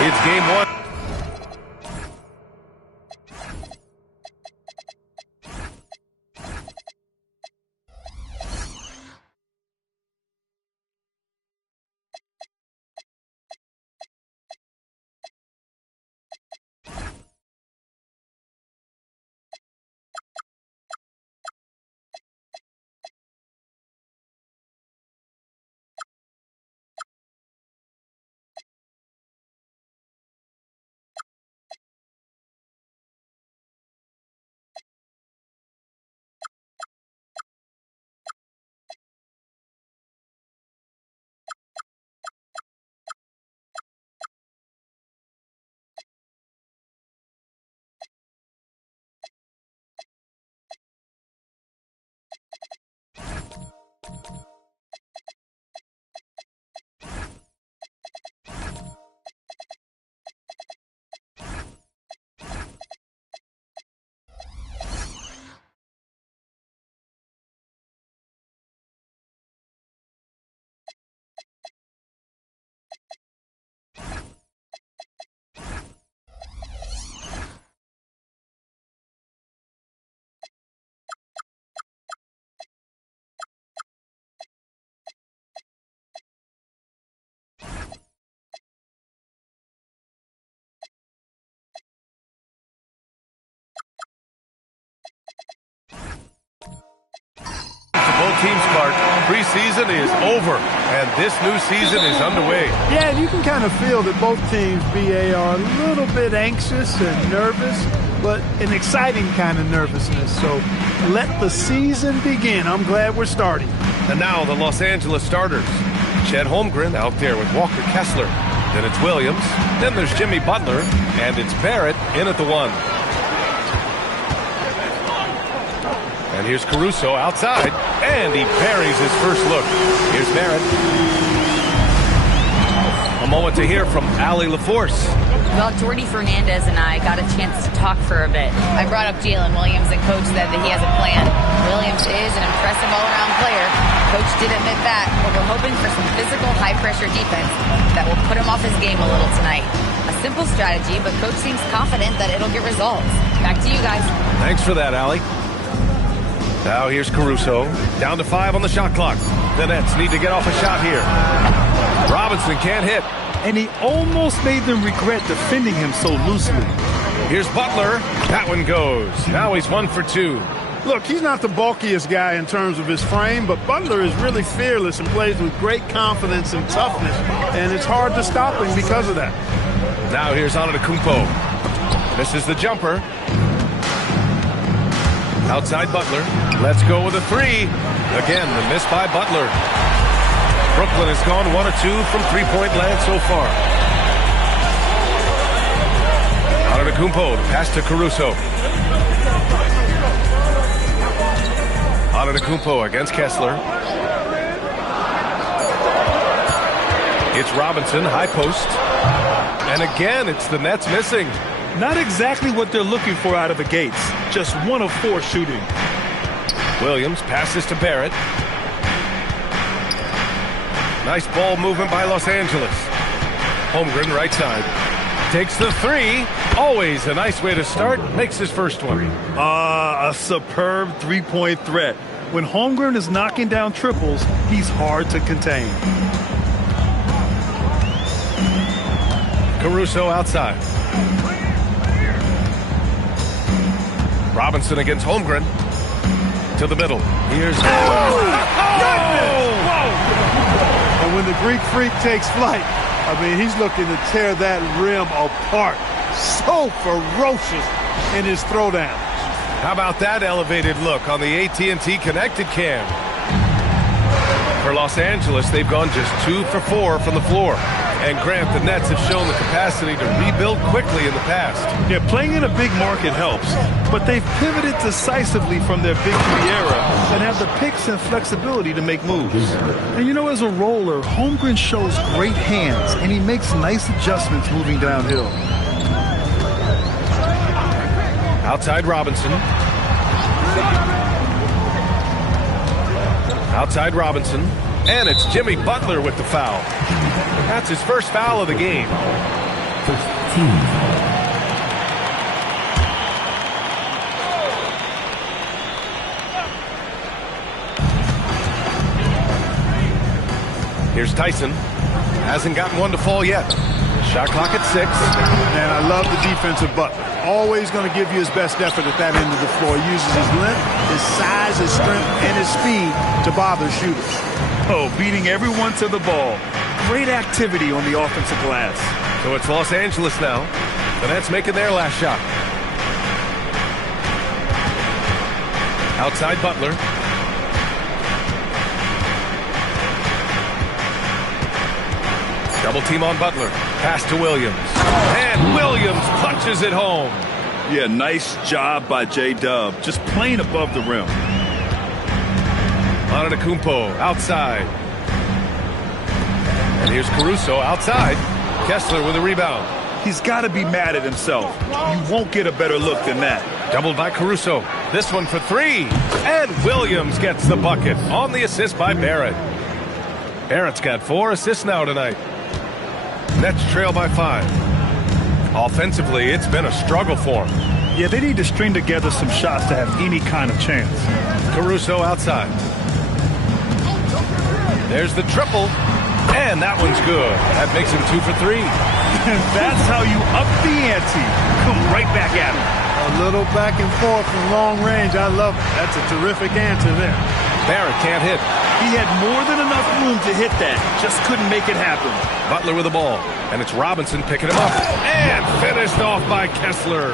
It's game one. teams, Clark. Preseason is over, and this new season is underway. Yeah, and you can kind of feel that both teams, BA, are a little bit anxious and nervous, but an exciting kind of nervousness. So let the season begin. I'm glad we're starting. And now the Los Angeles starters. Chet Holmgren out there with Walker Kessler. Then it's Williams. Then there's Jimmy Butler. And it's Barrett in at the 1. And here's Caruso outside. And he buries his first look. Here's Barrett. A moment to hear from Allie LaForce. Well, Jordy Fernandez and I got a chance to talk for a bit. I brought up Jalen Williams, and Coach said that he has a plan. Williams is an impressive all-around player. Coach did admit that, but we're hoping for some physical, high-pressure defense that will put him off his game a little tonight. A simple strategy, but Coach seems confident that it'll get results. Back to you guys. Thanks for that, Allie. Now here's Caruso. Down to 5 on the shot clock. The Nets need to get off a shot here. Robinson can't hit. And he almost made them regret defending him so loosely. Here's Butler. That one goes. Now he's 1 for 2. Look, he's not the bulkiest guy in terms of his frame, but Butler is really fearless and plays with great confidence and toughness, and it's hard to stop him because of that. Now here's Antetokounmpo. Misses the jumper. Outside Butler. Let's go with a 3. Again, the miss by Butler. Brooklyn has gone 1 or 2 from three-point land so far. Antetokounmpo, pass to Caruso. Antetokounmpo against Kessler. It's Robinson, high post. And again, it's the Nets missing. Not exactly what they're looking for out of the gates. Just 1 of 4 shooting. Williams passes to Barrett. Nice ball movement by Los Angeles. Holmgren, right side. Takes the 3. Always a nice way to start. Makes his first one. A superb three-point threat. When Holmgren is knocking down triples, he's hard to contain. Caruso outside. Robinson against Holmgren. To the middle. Here's... And when the Greek Freak takes flight, I mean, he's looking to tear that rim apart. So ferocious in his throwdown. How about that elevated look on the AT&T Connected Cam? For Los Angeles, they've gone just 2 for 4 from the floor. And Grant, the Nets have shown the capacity to rebuild quickly in the past. Yeah, playing in a big market helps, but they've pivoted decisively from their victory era and have the picks and flexibility to make moves. And you know, as a roller, Holmgren shows great hands, and he makes nice adjustments moving downhill. Outside Robinson. Outside Robinson. And it's Jimmy Butler with the foul. That's his first foul of the game. First team. Here's Tyson. Hasn't gotten one to fall yet. Shot clock at 6. And I love the defensive Butler. Always going to give you his best effort at that end of the floor. He uses his length, his size, his strength, and his speed to bother shooters. Oh, beating everyone to the ball. Great activity on the offensive glass. So it's Los Angeles now. The Nets making their last shot. Outside Butler. Double team on Butler. Pass to Williams. And Williams punches it home. Yeah, nice job by J-Dub. Just playing above the rim. Antetokounmpo outside. And here's Caruso outside. Kessler with a rebound. He's got to be mad at himself. You won't get a better look than that. Doubled by Caruso. This one for 3. And Williams gets the bucket on the assist by Barrett. Barrett's got 4 assists now tonight. Nets trail by 5. Offensively, it's been a struggle for them. Yeah, they need to string together some shots to have any kind of chance. Caruso outside. There's the triple. And that one's good. That makes him 2 for 3. And that's how you up the ante. Come right back at him. A little back and forth from long range. I love it. That's a terrific answer there. Barrett can't hit. He had more than enough room to hit that. Just couldn't make it happen. Butler with the ball. And it's Robinson picking him up. And finished off by Kessler.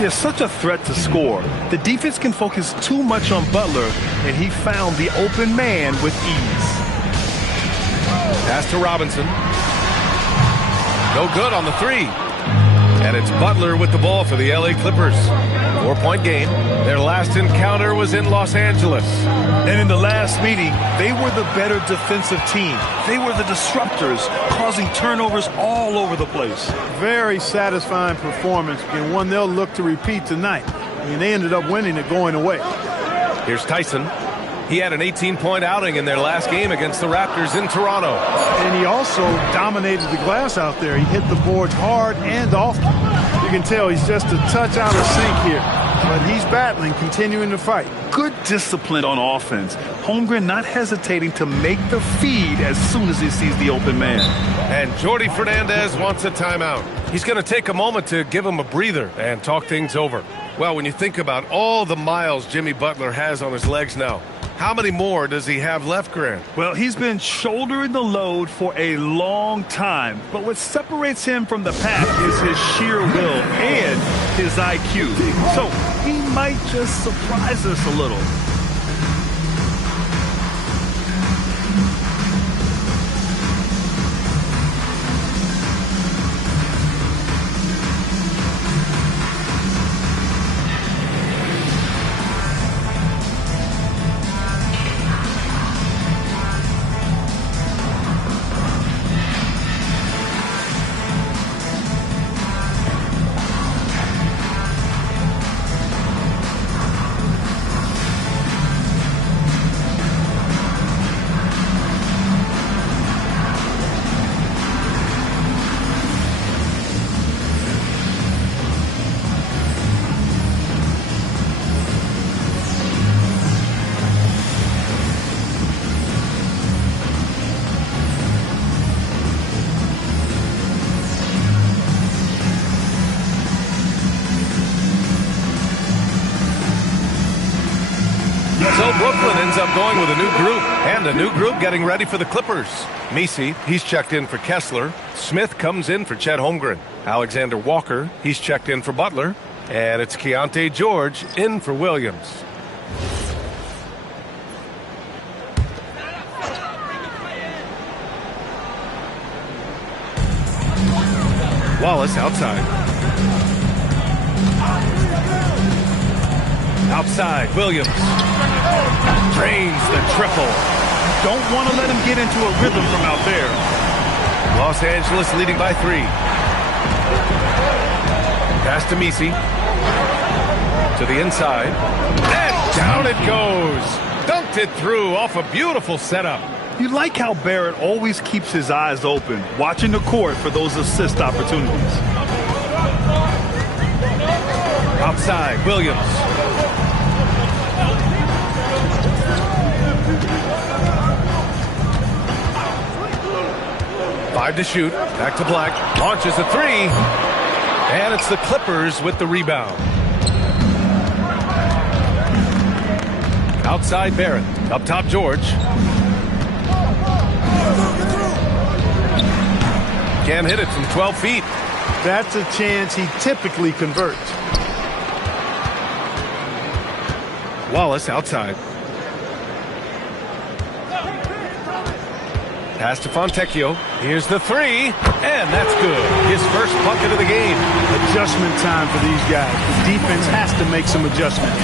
There's such a threat to score. The defense can focus too much on Butler, and he found the open man with ease. Pass to Robinson. No good on the three. And it's Butler with the ball for the LA Clippers. 4-point game. Their last encounter was in Los Angeles. And in the last meeting, they were the better defensive team. They were the disruptors, causing turnovers all over the place. Very satisfying performance, and one they'll look to repeat tonight. I mean, they ended up winning it going away. Here's Tyson. He had an 18-point outing in their last game against the Raptors in Toronto. And he also dominated the glass out there. He hit the boards hard and often. You can tell he's just a touch out of sync here. But he's battling, continuing to fight. Good discipline on offense. Holmgren not hesitating to make the feed as soon as he sees the open man. And Jordi Fernandez wants a timeout. He's going to take a moment to give him a breather and talk things over. Well, when you think about all the miles Jimmy Butler has on his legs now, how many more does he have left, Grant? Well, he's been shouldering the load for a long time. But what separates him from the pack is his sheer will and his IQ. So he might just surprise us a little. Brooklyn ends up going with a new group, and a new group getting ready for the Clippers. Messi, he's checked in for Kessler. Smith comes in for Chet Holmgren. Alexander Walker, he's checked in for Butler. And it's Keontae George in for Williams. Wallace outside. Outside, Williams. Drains the triple. Don't want to let him get into a rhythm from out there. Los Angeles leading by 3. Pass to Messi. To the inside. And down it goes. Dunked it through off a beautiful setup. You like how Barrett always keeps his eyes open, watching the court for those assist opportunities. Outside, Williams. Five to shoot. Back to Black. Launches a 3. And it's the Clippers with the rebound. Outside Barrett. Up top George. Can't hit it from 12 feet. That's a chance he typically converts. Wallace outside. Pass to Fontecchio. Here's the 3. And that's good. His first bucket of the game. Adjustment time for these guys. The defense has to make some adjustments.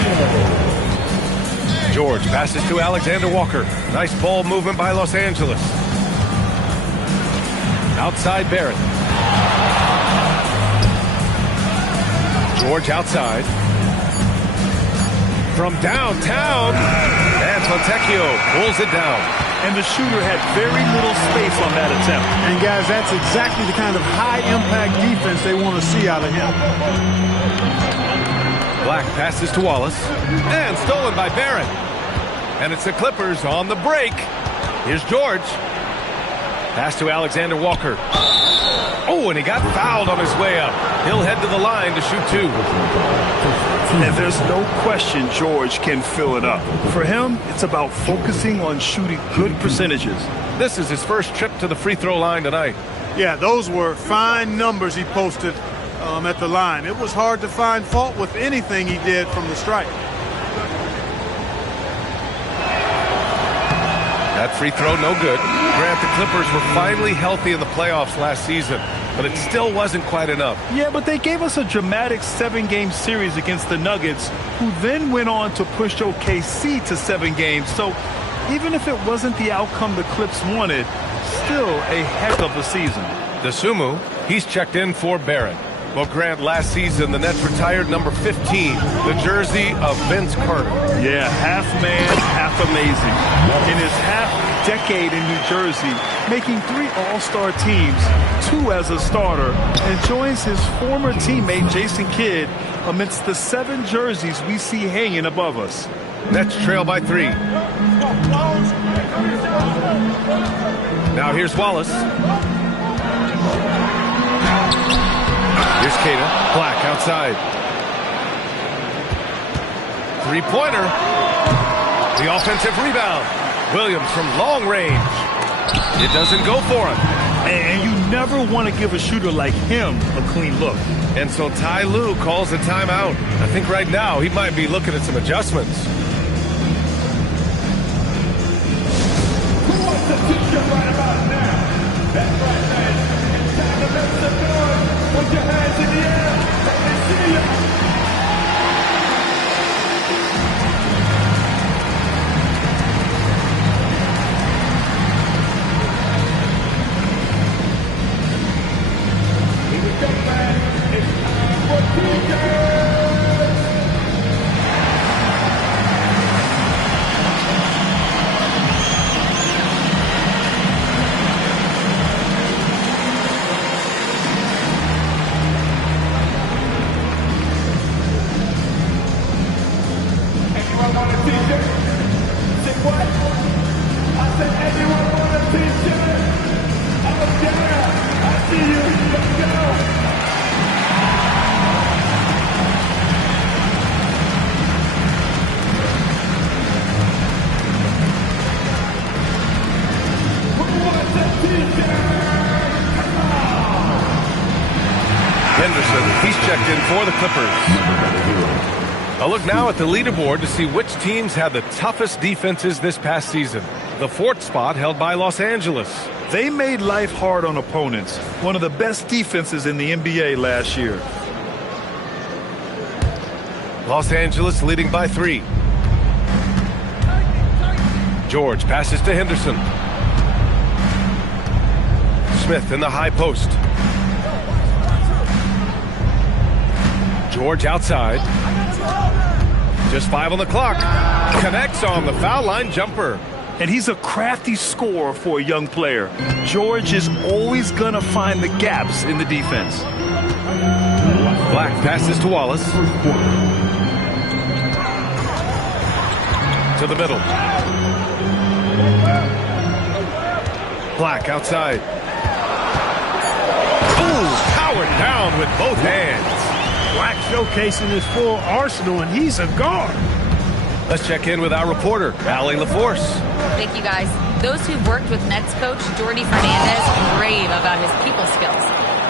George passes to Alexander Walker. Nice ball movement by Los Angeles. Outside Barrett. George outside. From downtown. And Fontecchio pulls it down. And the shooter had very little space on that attempt. And guys, that's exactly the kind of high-impact defense they want to see out of him. Black passes to Wallace. And stolen by Barrett. And it's the Clippers on the break. Here's George. Pass to Alexander Walker. Oh, and he got fouled on his way up. He'll head to the line to shoot 2. And there's no question George can fill it up. For him, it's about focusing on shooting good percentages. This is his first trip to the free throw line tonight. Yeah, those were fine numbers he posted at the line. It was hard to find fault with anything he did from the stripe. That free throw, no good. Grant, the Clippers were finally healthy in the playoffs last season, but it still wasn't quite enough. Yeah, but they gave us a dramatic 7-game series against the Nuggets, who then went on to push OKC to 7 games. So even if it wasn't the outcome the Clips wanted, still a heck of a season. DeSumo, he's checked in for Barrett. Well, Grant, last season, the Nets retired number 15, the jersey of Vince Carter. Yeah, half man, half amazing. In his half-decade in New Jersey, making 3 All-Star teams, 2 as a starter, and joins his former teammate Jason Kidd amidst the 7 jerseys we see hanging above us. Nets trail by 3. Now here's Wallace. Here's Keita. Black outside. 3-pointer. The offensive rebound. Williams from long range. It doesn't go for him. And you never want to give a shooter like him a clean look. And so Ty Lue calls a timeout. I think right now he might be looking at some adjustments. Who wants a t-shirt right about now? That's right, man. It's time to make some noise. Put your hands in the air. Let me see you. Here we go, man. It's time for t-shirts. He's checked in for the Clippers. A look now at the leaderboard to see which teams had the toughest defenses this past season. The 4th spot held by Los Angeles. They made life hard on opponents. One of the best defenses in the NBA last year. Los Angeles leading by 3. George passes to Henderson. Smith in the high post. George outside. Just 5 on the clock. Connects on the foul line jumper. And he's a crafty scorer for a young player. George is always going to find the gaps in the defense. Black passes to Wallace. To the middle. Black outside. Ooh, powered down with both hands. Black showcasing his full arsenal, and he's a guard. Let's check in with our reporter, Allie LaForce. Thank you, guys. Those who've worked with Nets coach Jordi Fernandez rave about his people skills.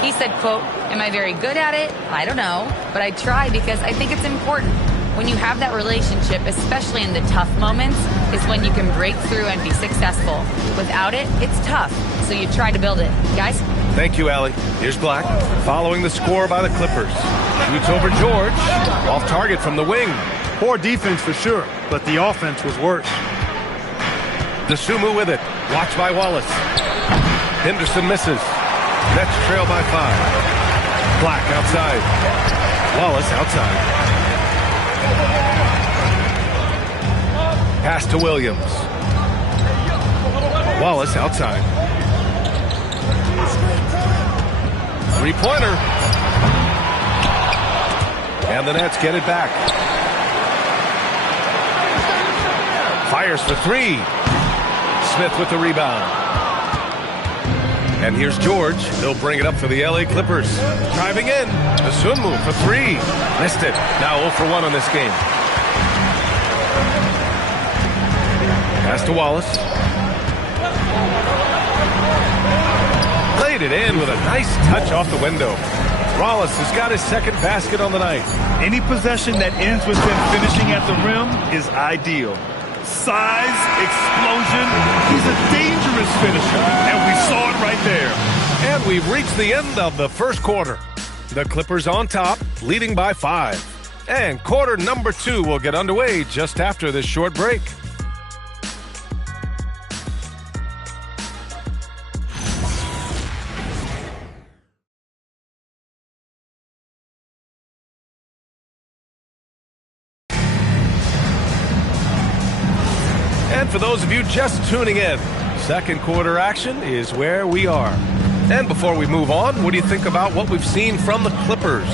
He said, quote, "Am I very good at it? I don't know, but I try because I think it's important. When you have that relationship, especially in the tough moments, is when you can break through and be successful. Without it, it's tough, so you try to build it." Guys? Thank you, Allie. Here's Black, following the score by the Clippers. Shoots over George, off target from the wing. Poor defense for sure, but the offense was worse. DeSumo with it, watched by Wallace. Henderson misses. Nets trail by 5. Black outside. Wallace outside. Pass to Williams. Wallace outside. 3-pointer. And the Nets get it back. Fires for 3. Smith with the rebound. And here's George. He'll bring it up for the LA Clippers. Driving in. The swim move for three. Missed it. Now 0 for 1 on this game. Pass to Wallace. Laid it in with a nice touch off the window. Wallace has got his second basket on the night. Any possession that ends with him finishing at the rim is ideal. Size, explosion, he's a dangerous finisher, and we saw it right there. And we've reached the end of the first quarter. The Clippers on top, leading by 5. And quarter number 2 will get underway just after this short break. And for those of you just tuning in, second quarter action is where we are. And before we move on, what do you think about what we've seen from the Clippers?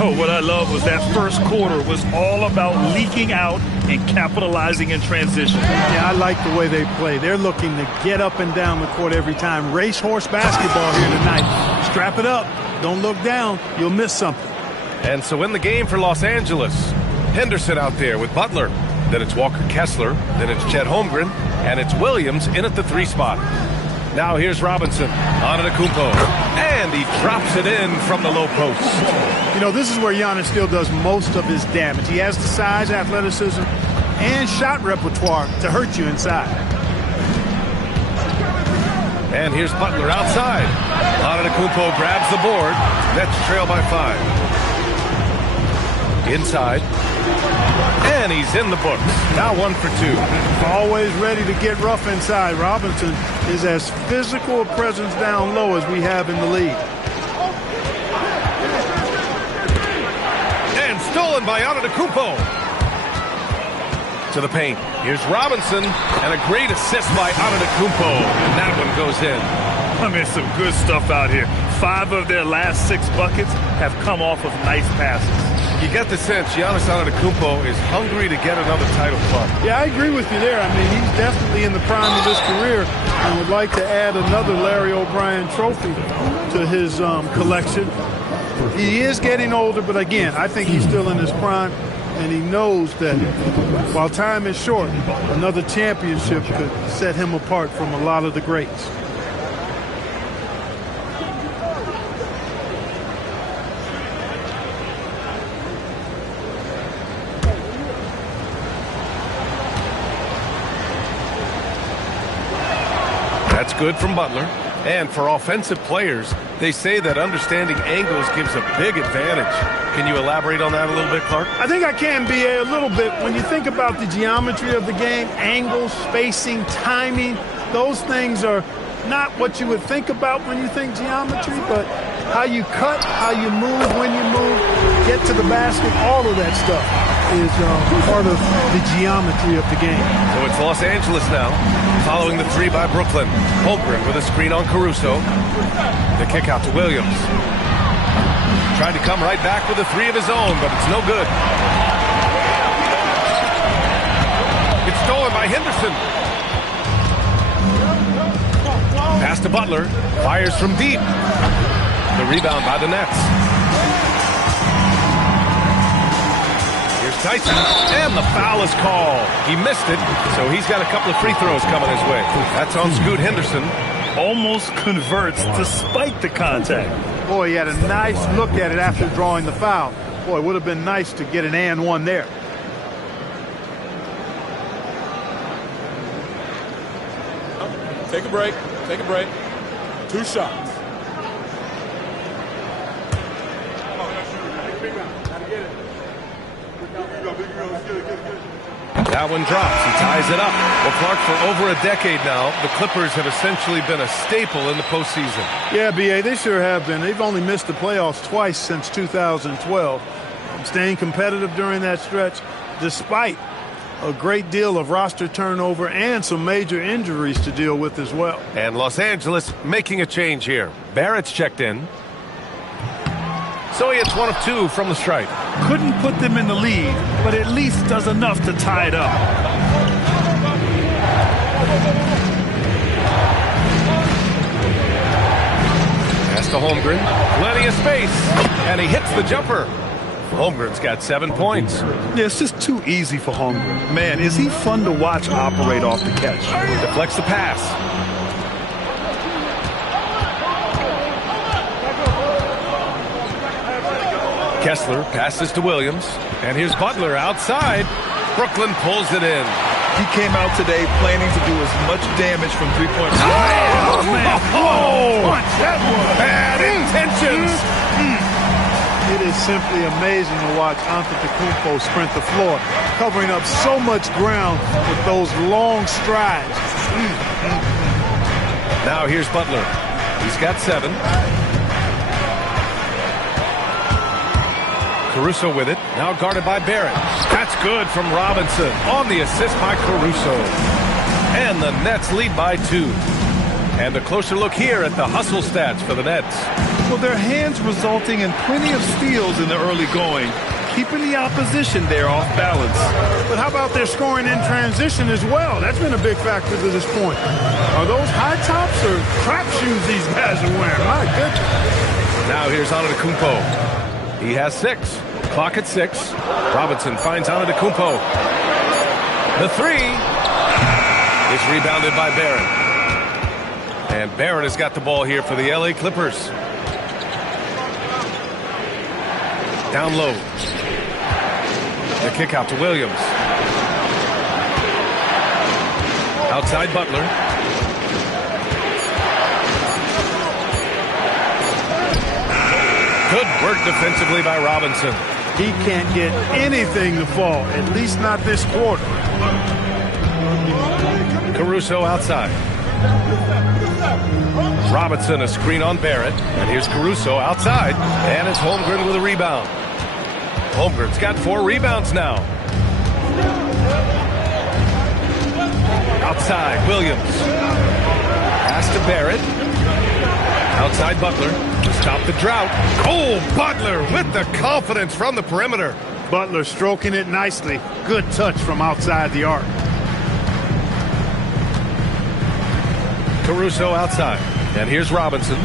Oh, what I love was that first quarter was all about leaking out and capitalizing in transition. Yeah, I like the way they play. They're looking to get up and down the court every time. Racehorse basketball here tonight. Strap it up. Don't look down. You'll miss something. And so in the game for Los Angeles, Henderson out there with Butler. Then it's Walker Kessler. Then it's Chet Holmgren. And it's Williams in at the 3 spot. Now here's Robinson. Antetokounmpo. And he drops it in from the low post. You know, this is where Giannis still does most of his damage. He has the size, athleticism, and shot repertoire to hurt you inside. And here's Butler outside. Antetokounmpo grabs the board. Nets trail by 5. Inside. And he's in the books. Now 1 for 2. Always ready to get rough inside. Robinson is as physical a presence down low as we have in the league. And stolen by Antetokounmpo. To the paint. Here's Robinson. And a great assist by Antetokounmpo. And that one goes in. I mean, some good stuff out here. 5 of their last 6 buckets have come off of nice passes. You get the sense Giannis Antetokounmpo is hungry to get another title club. Yeah, I agree with you there. I mean, he's definitely in the prime of his career and would like to add another Larry O'Brien trophy to his collection. He is getting older, but again, I think he's still in his prime, and he knows that while time is short, another championship could set him apart from a lot of the greats. That's good from Butler. And for offensive players, they say that understanding angles gives a big advantage. Can you elaborate on that a little bit, Clark? I think I can, B.A., a little bit. When you think about the geometry of the game, angles, spacing, timing, those things are not what you would think about when you think geometry, but how you cut, how you move, when you move, get to the basket, all of that stuff is part of the geometry of the game. So it's Los Angeles now, following the 3 by Brooklyn. Holmgren with a screen on Caruso. The kick out to Williams. Tried to come right back with a 3 of his own, but it's no good. It's stolen by Henderson. Pass to Butler. Fires from deep. The rebound by the Nets. Here's Tyson. And the foul is called. He missed it, so he's got a couple of free throws coming his way. That's on Scoot Henderson. Almost converts despite the contact. Boy, he had a nice look at it after drawing the foul. Boy, it would have been nice to get an and one there. Take a break. Take a break. 2 shots. That one drops. He ties it up. Well, Clark, for over a decade now, the Clippers have essentially been a staple in the postseason. Yeah, B.A., they sure have been. They've only missed the playoffs twice since 2012. Staying competitive during that stretch, despite a great deal of roster turnover and some major injuries to deal with as well. And Los Angeles making a change here. Barrett's checked in. So he hits 1 of 2 from the stripe. Couldn't put them in the lead, but at least does enough to tie it up. to Holmgren. Plenty of space. And he hits the jumper. Holmgren's got 7 points. Yeah, it's just too easy for Holmgren. Man, is he fun to watch operate off the catch. Deflects the pass. Kessler passes to Williams. And here's Butler outside. Brooklyn pulls it in. He came out today planning to do as much damage from three-point. Oh, man. Oh, that was bad intentions. It is simply amazing to watch Antetokounmpo sprint the floor, covering up so much ground with those long strides. Now here's Butler. He's got 7. Caruso with it. Now guarded by Barrett. That's good from Robinson on the assist by Caruso. And the Nets lead by 2. And a closer look here at the hustle stats for the Nets. Well, their hands resulting in plenty of steals in the early going, keeping the opposition there off balance. But how about their scoring in transition as well? That's been a big factor to this point. Are those high tops or crap shoes these guys are wearing? My goodness. Now here's Antetokounmpo. He has 6. Clock at 6. Robinson finds Antetokounmpo. The 3 is rebounded by Barrett. And Barrett has got the ball here for the LA Clippers. Down low. The kick out to Williams. Outside Butler. Good work defensively by Robinson. He can't get anything to fall, at least not this quarter. Caruso outside. Robinson a screen on Barrett. And here's Caruso outside. And it's Holmgren with a rebound. Holmgren's got 4 rebounds now. Outside, Williams. Pass to Barrett. Outside Butler. Stop the drought. Oh, Butler with the confidence from the perimeter. Butler stroking it nicely. Good touch from outside the arc. Caruso outside. And here's Robinson.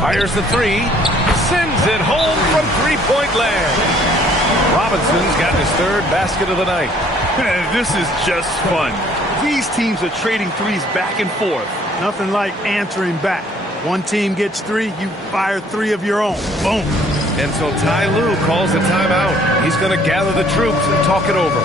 Fires the 3. Sends it home from three-point land. Robinson's got his 3rd basket of the night. This is just fun. These teams are trading threes back and forth. Nothing like answering back. One team gets 3, you fire 3 of your own. Boom. And so Ty Lue calls the timeout. He's going to gather the troops and talk it over.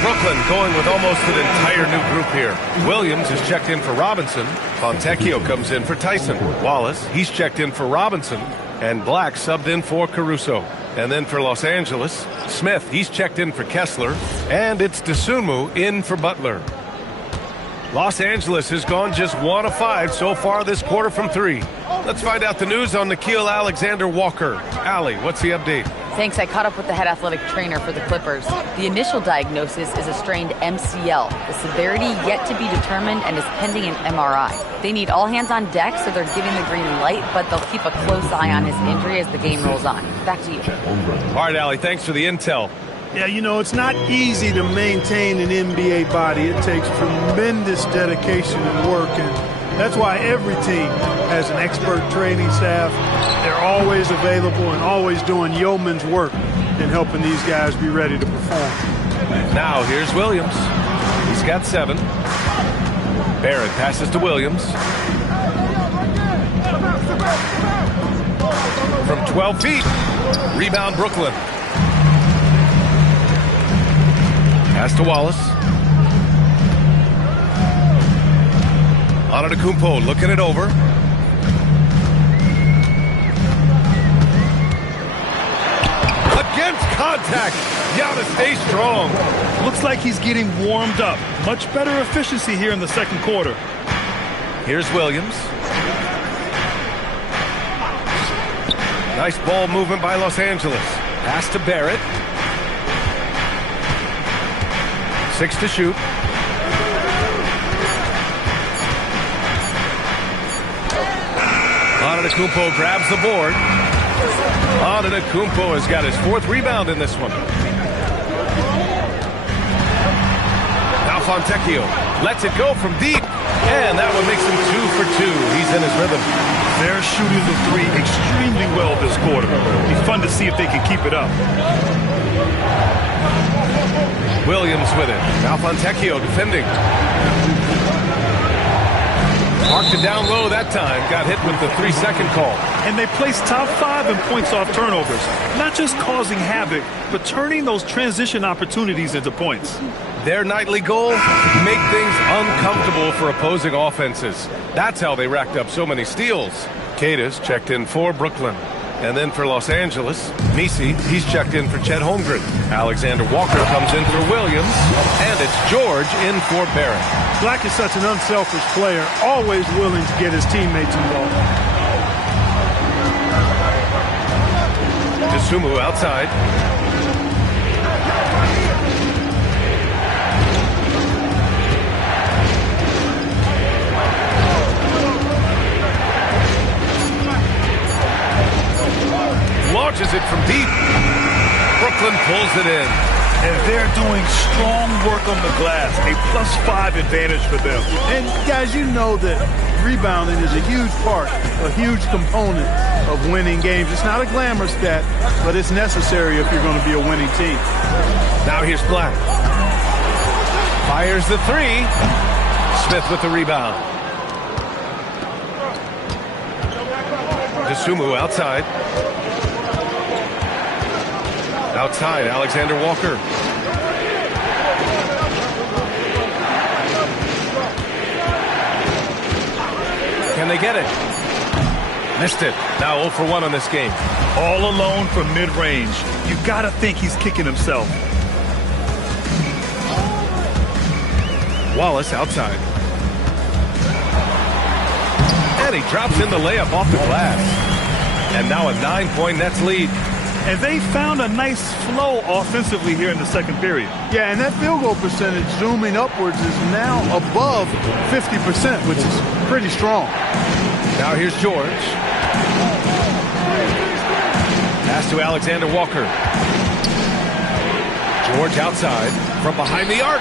Brooklyn going with almost an entire new group here. Williams is checked in for Robinson. Fontecchio comes in for Tyson. Wallace, he's checked in for Robinson. And Black subbed in for Caruso. And then for Los Angeles, Smith, he's checked in for Kessler. And it's Dosunmu in for Butler. Los Angeles has gone just 1 of 5 so far this quarter from 3. Let's find out the news on Nickeil Alexander-Walker. Allie, what's the update? Thanks. I caught up with the head athletic trainer for the Clippers. The initial diagnosis is a strained MCL. The severity yet to be determined and is pending an MRI. They need all hands on deck, so they're giving the green light, but they'll keep a close eye on his injury as the game rolls on. Back to you. All right, Allie, thanks for the intel. Yeah, you know, it's not easy to maintain an NBA body. It takes tremendous dedication and work, and that's why every team has an expert training staff. They're always available and always doing yeoman's work in helping these guys be ready to perform. Now here's Williams. He's got 7. Barrett passes to Williams. From 12 feet. Rebound Brooklyn. Pass to Wallace. Antetokounmpo looking it over. Against contact. Giannis stays strong. Looks like he's getting warmed up. Much better efficiency here in the second quarter. Here's Williams. Nice ball movement by Los Angeles. Pass to Barrett. 6 to shoot. Antetokounmpo grabs the board. Antetokounmpo has got his 4th rebound in this one. Now Fontecchio lets it go from deep. And that one makes him 2 for 2. He's in his rhythm. They're shooting the 3 extremely well this quarter. It'll be fun to see if they can keep it up. Williams with it. Now Fontecchio defending. Marked it down low that time. Got hit with the 3-second call. And they place top 5 in points off turnovers. Not just causing havoc, but turning those transition opportunities into points. Their nightly goal, make things uncomfortable for opposing offenses. That's how they racked up so many steals. Cadiz checked in for Brooklyn. And then for Los Angeles, Misi, he's checked in for Chet Holmgren. Alexander Walker comes in for Williams. And it's George in for Barrett. Black is such an unselfish player, always willing to get his teammates involved. Sumu outside. Launches it from deep. Brooklyn pulls it in. And they're doing strong work on the glass. A +5 advantage for them. And guys, you know that rebounding is a huge part, a huge component of winning games. It's not a glamour stat, but it's necessary if you're going to be a winning team. Now here's Black. Fires the 3. Smith with the rebound. Sumu outside. Outside, Alexander Walker. Can they get it? Missed it. Now 0 for 1 on this game. All alone from mid-range. You gotta think he's kicking himself. Wallace outside. And he drops in the layup off the glass. And now a 9-point Nets lead. And they found a nice flow offensively here in the second period. Yeah, and that field goal percentage zooming upwards is now above 50%, which is pretty strong. Now here's George. Pass to Alexander Walker. George outside from behind the arc.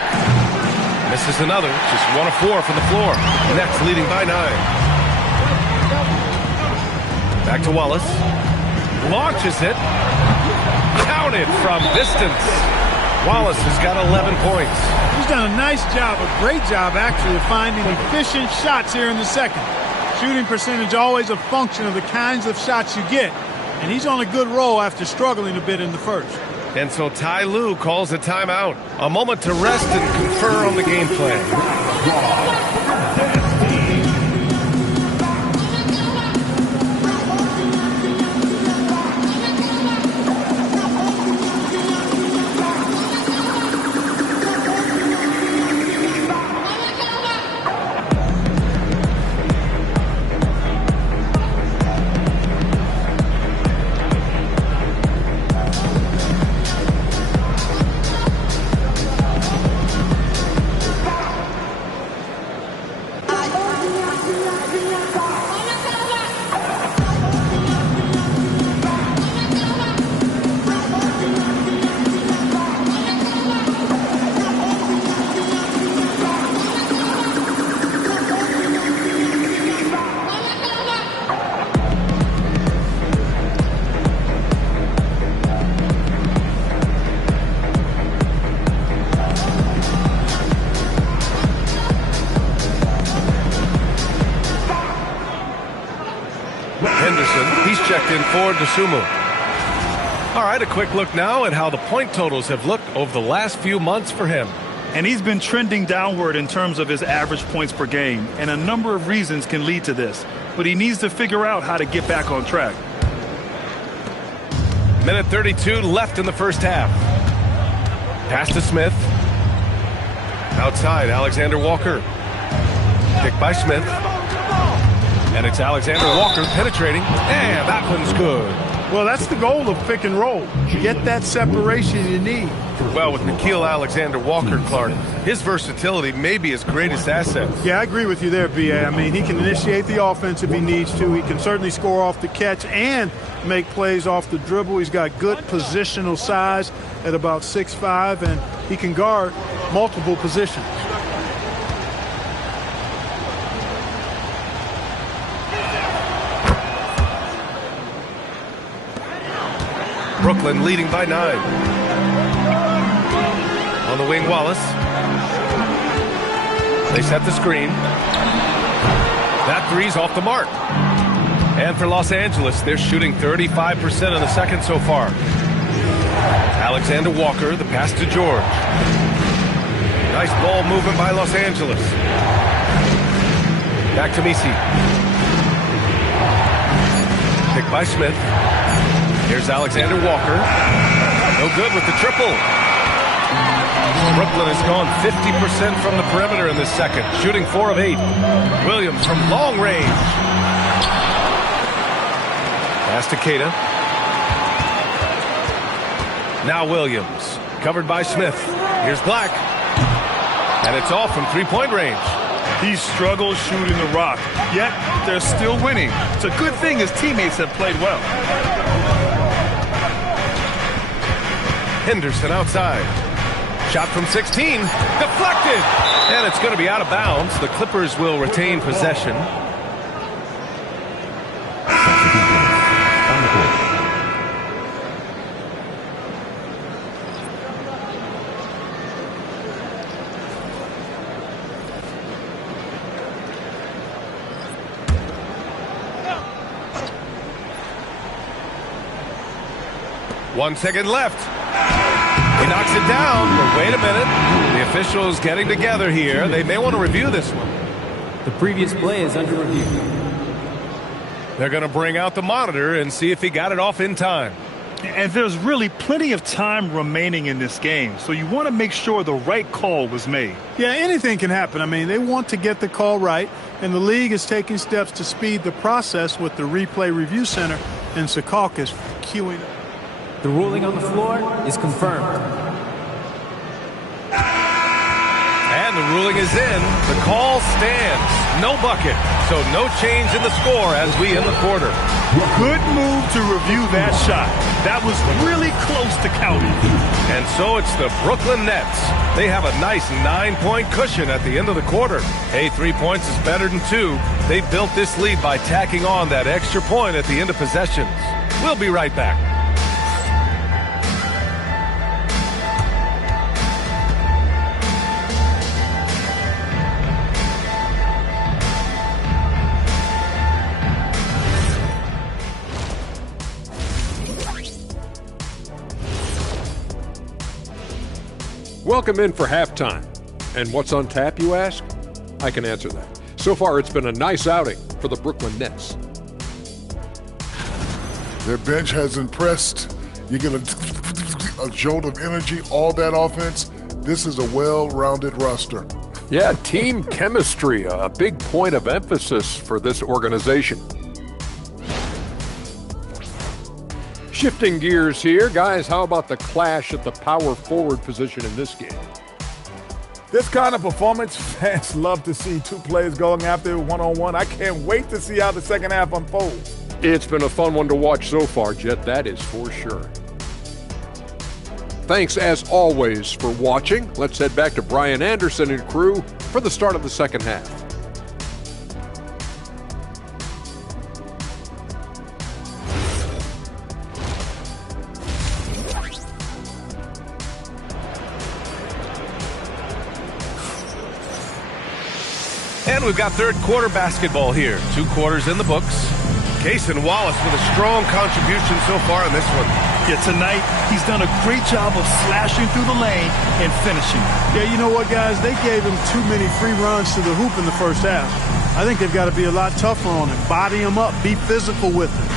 Misses another. Just 1 of 4 from the floor. Nets leading by 9. Back to Wallace. Launches it. Counted from distance. Wallace has got 11 points. He's done a nice job, a great job actually, of finding efficient shots here in the second. Shooting percentage always a function of the kinds of shots you get. And he's on a good roll after struggling a bit in the first. And so Ty Lue calls a timeout. A moment to rest and confer on the game plan. Henderson. He's checked in for DeSumo. All right, a quick look now at how the point totals have looked over the last few months for him. And he's been trending downward in terms of his average points per game, and a number of reasons can lead to this. But he needs to figure out how to get back on track. Minute 32 left in the first half. Pass to Smith. Outside, Alexander Walker. Picked by Smith. And it's Alexander Walker penetrating. And that one's good. Well, that's the goal of pick and roll. Get that separation you need. Well, with Nickeil Alexander-Walker, Clark, his versatility may be his greatest asset. Yeah, I agree with you there, B.A. I mean, he can initiate the offense if he needs to. He can certainly score off the catch and make plays off the dribble. He's got good positional size at about 6'5", and he can guard multiple positions. Brooklyn leading by 9. On the wing, Wallace. They set the screen. That three's off the mark. And for Los Angeles, they're shooting 35% in the second so far. Alexander Walker, the pass to George. Nice ball movement by Los Angeles. Back to Misi. Picked by Smith. Here's Alexander Walker. No good with the triple. Brooklyn has gone 50% from the perimeter in this second, shooting 4 of 8. Williams from long range. Pass to Keita. Now Williams, covered by Smith. Here's Black. And it's off from three-point range. He struggles shooting the rock, yet they're still winning. It's a good thing his teammates have played well. Henderson outside. Shot from 16. Deflected. And it's going to be out of bounds. The Clippers will retain possession. One second left. He knocks it down, but wait a minute. The officials getting together here. They may want to review this one. The previous play is under review. They're going to bring out the monitor and see if he got it off in time. And there's really plenty of time remaining in this game, so you want to make sure the right call was made. Yeah, anything can happen. I mean, they want to get the call right, and the league is taking steps to speed the process with the Replay Review Center in Secaucus queuing up. The ruling on the floor is confirmed. And the ruling is in. The call stands. No bucket. So no change in the score as we end the quarter. Good move to review that shot. That was really close to counting. And so it's the Brooklyn Nets. They have a nice 9-point cushion at the end of the quarter. Hey, 3 points is better than 2. They built this lead by tacking on that extra point at the end of possessions. We'll be right back. Welcome in for halftime. And what's on tap, you ask? I can answer that. So far, it's been a nice outing for the Brooklyn Nets. Their bench has impressed. You get a jolt of energy, all that offense. This is a well-rounded roster. Yeah, team chemistry, a big point of emphasis for this organization. Shifting gears here, guys, how about the clash at the power forward position in this game? This kind of performance, fans love to see two players going after it one-on-one. I can't wait to see how the second half unfolds. It's been a fun one to watch so far, Jet, that is for sure. Thanks, as always, for watching. Let's head back to Brian Anderson and crew for the start of the second half. And we've got third quarter basketball here. 2 quarters in the books. Cason Wallace with a strong contribution so far in this one. Yeah, tonight he's done a great job of slashing through the lane and finishing. Yeah, you know what, guys? They gave him too many free runs to the hoop in the first half. I think they've got to be a lot tougher on him. Body him up. Be physical with him.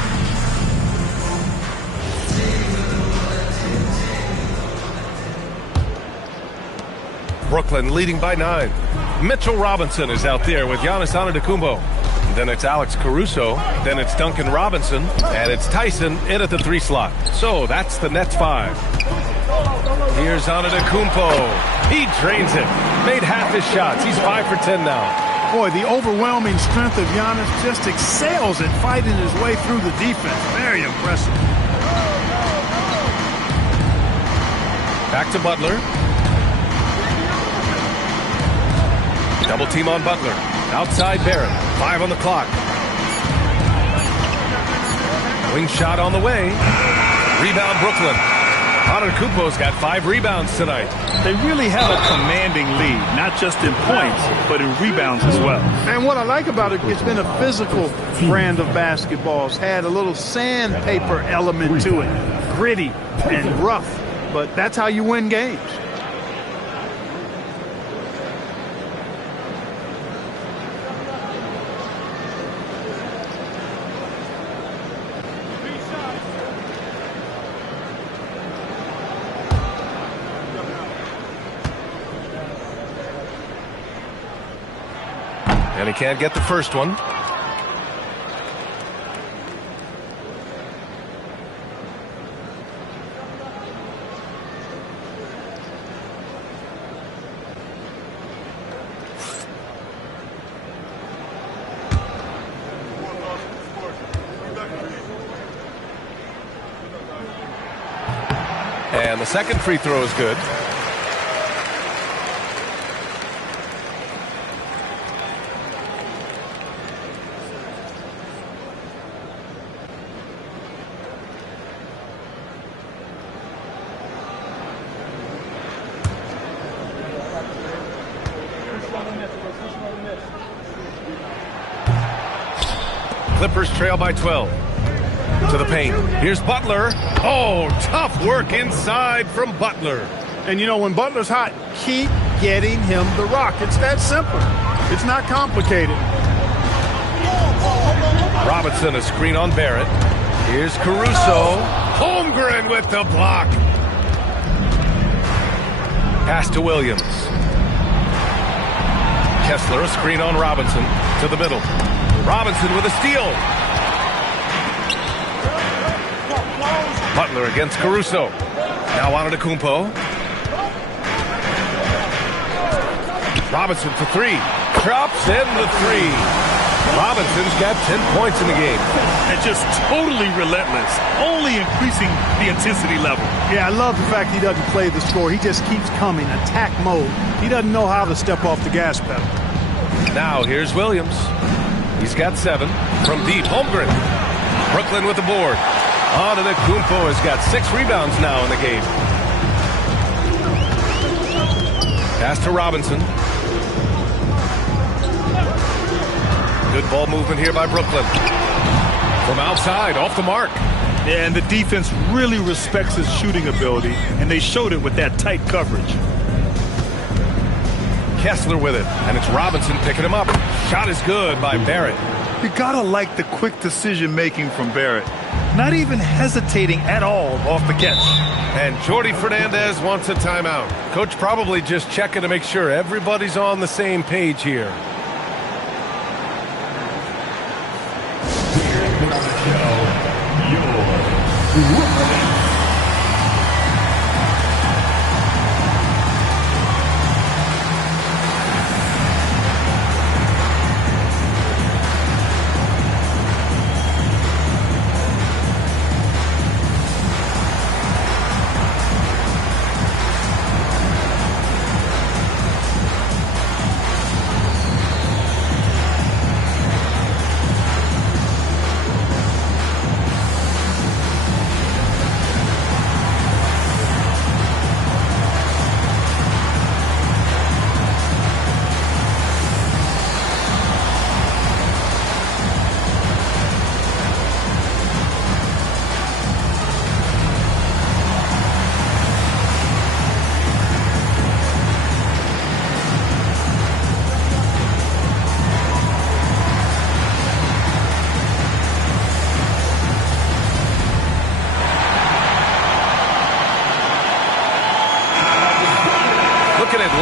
Brooklyn leading by 9. Mitchell Robinson is out there with Giannis Antetokounmpo. Then it's Alex Caruso. Then it's Duncan Robinson. And it's Tyson in at the 3 slot. So that's the Nets 5. Here's Antetokounmpo. He drains it. Made half his shots. He's 5 for 10 now. Boy, the overwhelming strength of Giannis just excels at fighting his way through the defense. Very impressive. Back to Butler. Double team on Butler. Outside Barrett. 5 on the clock. Wing shot on the way. Rebound Brooklyn. Antetokounmpo's got 5 rebounds tonight. They really have a commanding lead, not just in points, but in rebounds as well. And what I like about it, it's been a physical brand of basketball. It's had a little sandpaper element to it. Gritty and rough. But that's how you win games. And he can't get the first one. And the second free throw is good. Clippers trail by 12. To the paint. Here's Butler. Oh, tough work inside from Butler. And you know, when Butler's hot, keep getting him the rock. It's that simple. It's not complicated. Robinson, a screen on Barrett. Here's Caruso. Holmgren with the block. Pass to Williams. Kessler, a screen on Robinson. To the middle. Robinson with a steal. Butler against Caruso. Now Antetokounmpo. Robinson for 3. Drops in the 3. Robinson's got 10 points in the game. And just totally relentless, only increasing the intensity level. Yeah, I love the fact he doesn't play the score. He just keeps coming, attack mode. He doesn't know how to step off the gas pedal. Now here's Williams. He's got 7 from deep. Holmgren. Brooklyn with the board. Antetokounmpo has got 6 rebounds now in the game. Pass to Robinson. Good ball movement here by Brooklyn. From outside, off the mark. Yeah, and the defense really respects his shooting ability, and they showed it with that tight coverage. Kessler with it, and it's Robinson picking him up. Shot is good by Barrett. You gotta like the quick decision-making from Barrett. Not even hesitating at all off the catch. And Jordi Fernandez wants a timeout. Coach probably just checking to make sure everybody's on the same page here.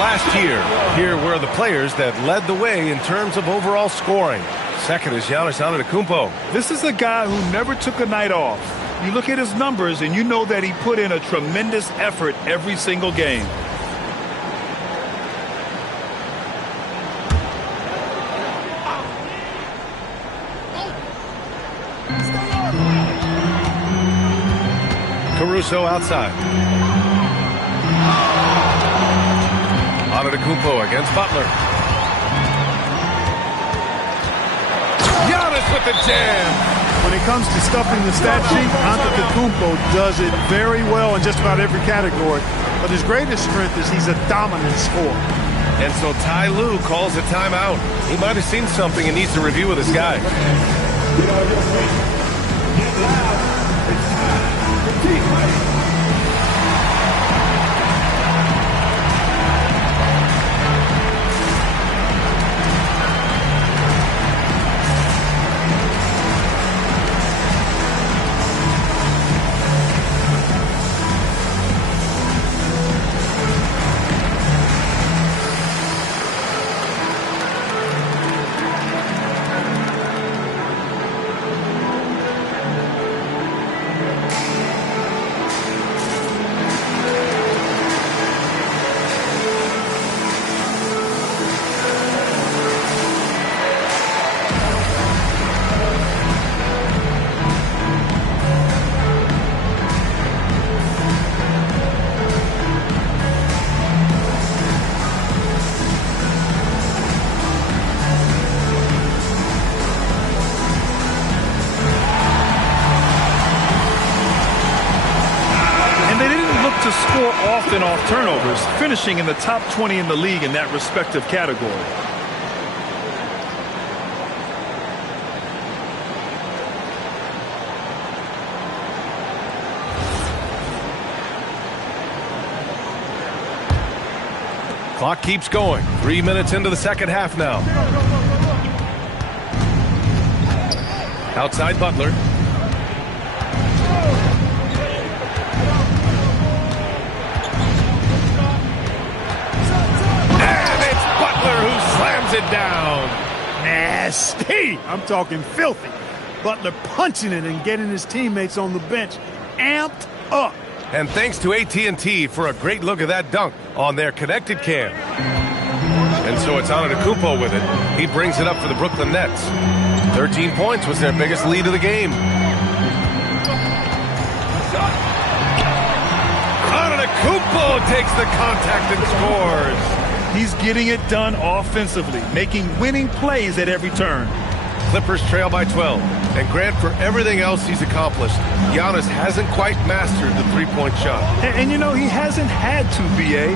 last year. Here were the players that led the way in terms of overall scoring. Second is Giannis Antetokounmpo. This is a guy who never took a night off. You look at his numbers and you know that he put in a tremendous effort every single game. Caruso outside. Antetokounmpo against Butler. Giannis with the jam. When it comes to stuffing the stat sheet, Antetokounmpo does it very well in just about every category. But his greatest strength is he's a dominant scorer. And so Ty Lue calls a timeout. He might have seen something and needs to review with his guys. To score often off turnovers, finishing in the top 20 in the league in that respective category. Clock keeps going. 3 minutes into the second half now. Outside Butler. It down. Nasty. I'm talking filthy. Butler punching it and getting his teammates on the bench amped up. And thanks to AT&T for a great look at that dunk on their connected cam. And so it's Antetokounmpo with it. He brings it up for the Brooklyn Nets. 13 points was their biggest lead of the game. Antetokounmpo takes the contact and scores. He's getting it done offensively, making winning plays at every turn. Clippers trail by 12. And Grant, for everything else he's accomplished, Giannis hasn't quite mastered the three-point shot. And you know, he hasn't had to, B.A.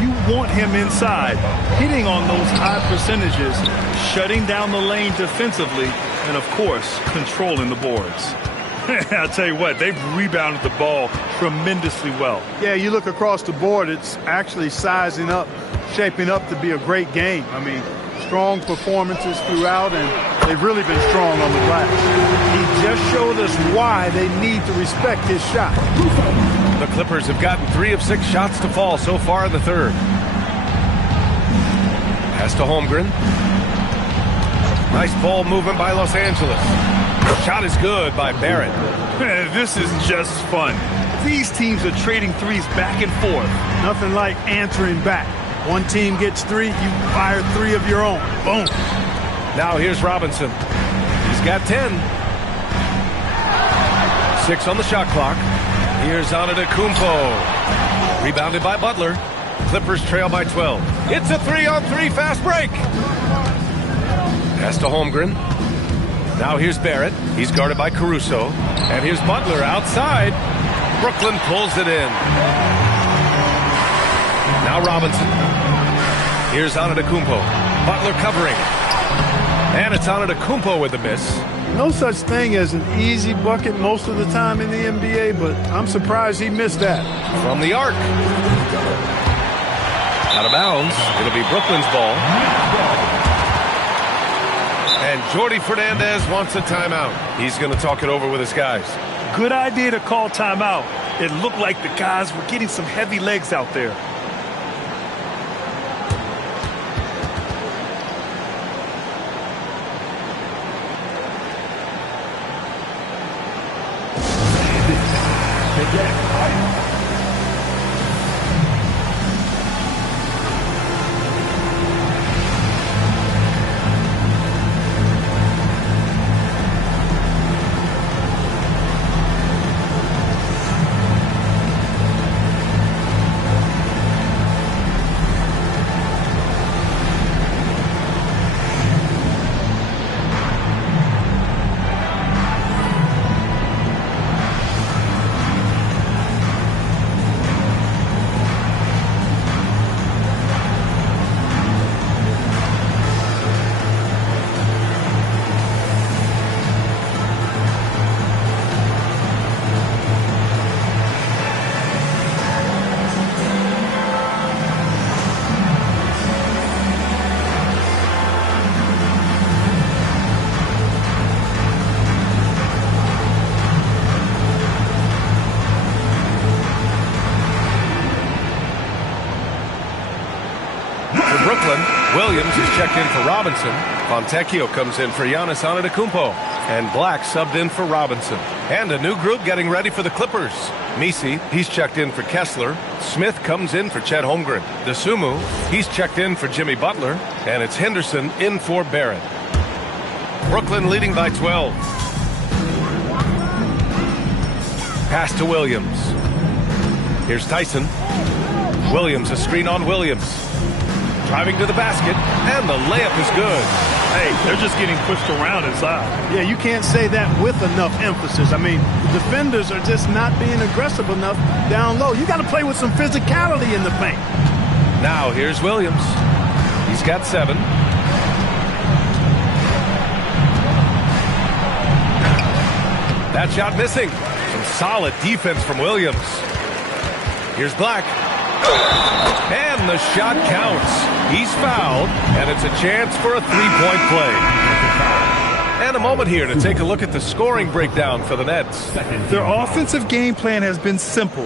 You want him inside, hitting on those high percentages, shutting down the lane defensively, and, of course, controlling the boards. I'll tell you what, they've rebounded the ball tremendously well. Yeah, you look across the board, it's actually sizing up, shaping up to be a great game. I mean, strong performances throughout, and they've really been strong on the glass. He just showed us why they need to respect his shot. The Clippers have gotten 3 of 6 shots to fall so far in the third. Pass to Holmgren. Nice ball movement by Los Angeles. The shot is good by Barrett. This is just fun. These teams are trading threes back and forth. Nothing like answering back. One team gets 3, you fire 3 of your own. Boom. Now here's Robinson. He's got 10. 6 on the shot clock. Here's Antetokounmpo. Rebounded by Butler. Clippers trail by 12. It's a 3-on-3 fast break. Pass to Holmgren. Now here's Barrett. He's guarded by Caruso. And here's Butler outside. Brooklyn pulls it in. Now Robinson. Here's Antetokounmpo. Butler covering. And it's Antetokounmpo with the miss. No such thing as an easy bucket most of the time in the NBA, but I'm surprised he missed that. From the arc. Out of bounds. It'll be Brooklyn's ball. And Jordi Fernandez wants a timeout. He's going to talk it over with his guys. Good idea to call timeout. It looked like the guys were getting some heavy legs out there. Williams is checked in for Robinson. Fontecchio comes in for Giannis Antetokounmpo. And Black subbed in for Robinson. And a new group getting ready for the Clippers. Misi, he's checked in for Kessler. Smith comes in for Chet Holmgren. DeSumo, he's checked in for Jimmy Butler. And it's Henderson in for Barrett. Brooklyn leading by 12. Pass to Williams. Here's Tyson. Williams, a screen on Williams. Driving to the basket, and the layup is good. Hey, they're just getting pushed around inside. Yeah, you can't say that with enough emphasis. I mean, defenders are just not being aggressive enough down low. You got to play with some physicality in the paint. Now, here's Williams. He's got 7. That shot missing. Some solid defense from Williams. Here's Black. And the shot counts. He's fouled, and it's a chance for a three-point play. And a moment here to take a look at the scoring breakdown for the Nets. Their offensive game plan has been simple.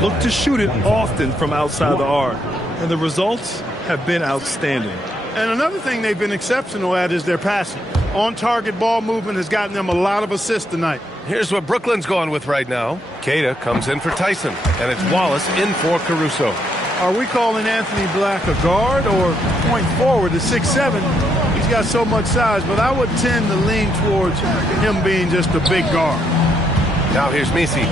Look to shoot it often from outside the arc. And the results have been outstanding. And another thing they've been exceptional at is their passing. On-target ball movement has gotten them a lot of assists tonight. Here's what Brooklyn's going with right now. Keita comes in for Tyson, and it's Wallace in for Caruso. Are we calling Anthony Black a guard or point forward to 6'7"? He's got so much size, but I would tend to lean towards him being just a big guard. Now here's Misi.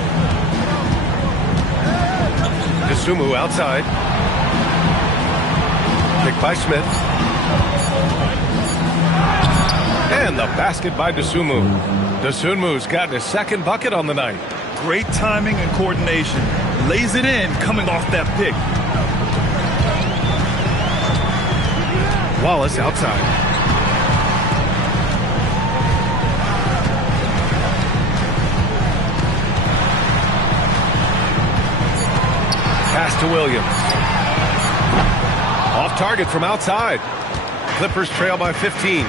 DeSumo outside. Picked by Smith. And the basket by DeSumo. DeSumu's gotten his second bucket on the night. Great timing and coordination. Lays it in coming off that pick. Wallace outside. Pass to Williams. Off target from outside. Clippers trail by 15.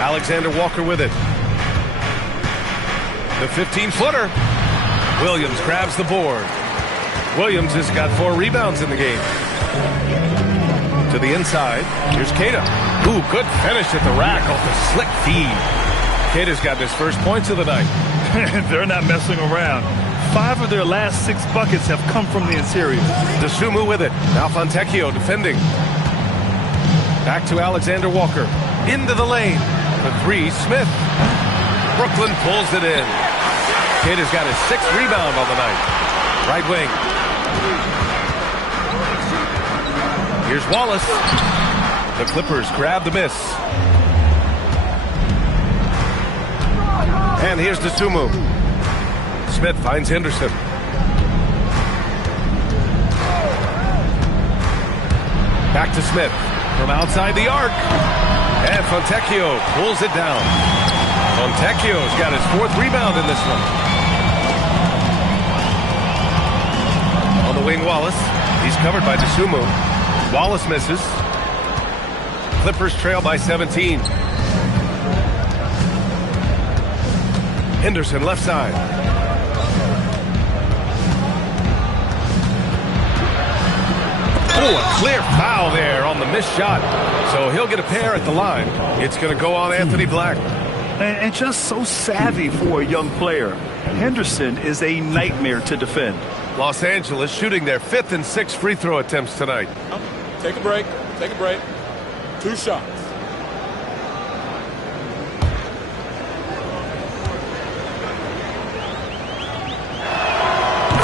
Alexander Walker with it. The 15-footer. Williams grabs the board. Williams has got 4 rebounds in the game. To the inside. Here's Keita. Ooh, good finish at the rack off the slick feed. Keita's got his first points of the night. They're not messing around. 5 of their last 6 buckets have come from the interior. DeSumo with it. Now Fontecchio defending. Back to Alexander Walker. Into the lane. The 3, Smith. Brooklyn pulls it in. Keita's got his 6th rebound on the night. Right wing. Here's Wallace. The Clippers grab the miss. And here's DeSumo. Smith finds Henderson. Back to Smith. From outside the arc. And Fontecchio pulls it down. Fontecchio's got his 4th rebound in this one. On the wing, Wallace. He's covered by DeSumo. Wallace misses. Clippers trail by 17. Henderson left side. Oh, a clear foul there on the missed shot. So he'll get a pair at the line. It's going to go on Anthony Black. and just so savvy for a young player. Henderson is a nightmare to defend. Los Angeles shooting their 5th and 6th free throw attempts tonight. Take a break. Take a break. 2 shots.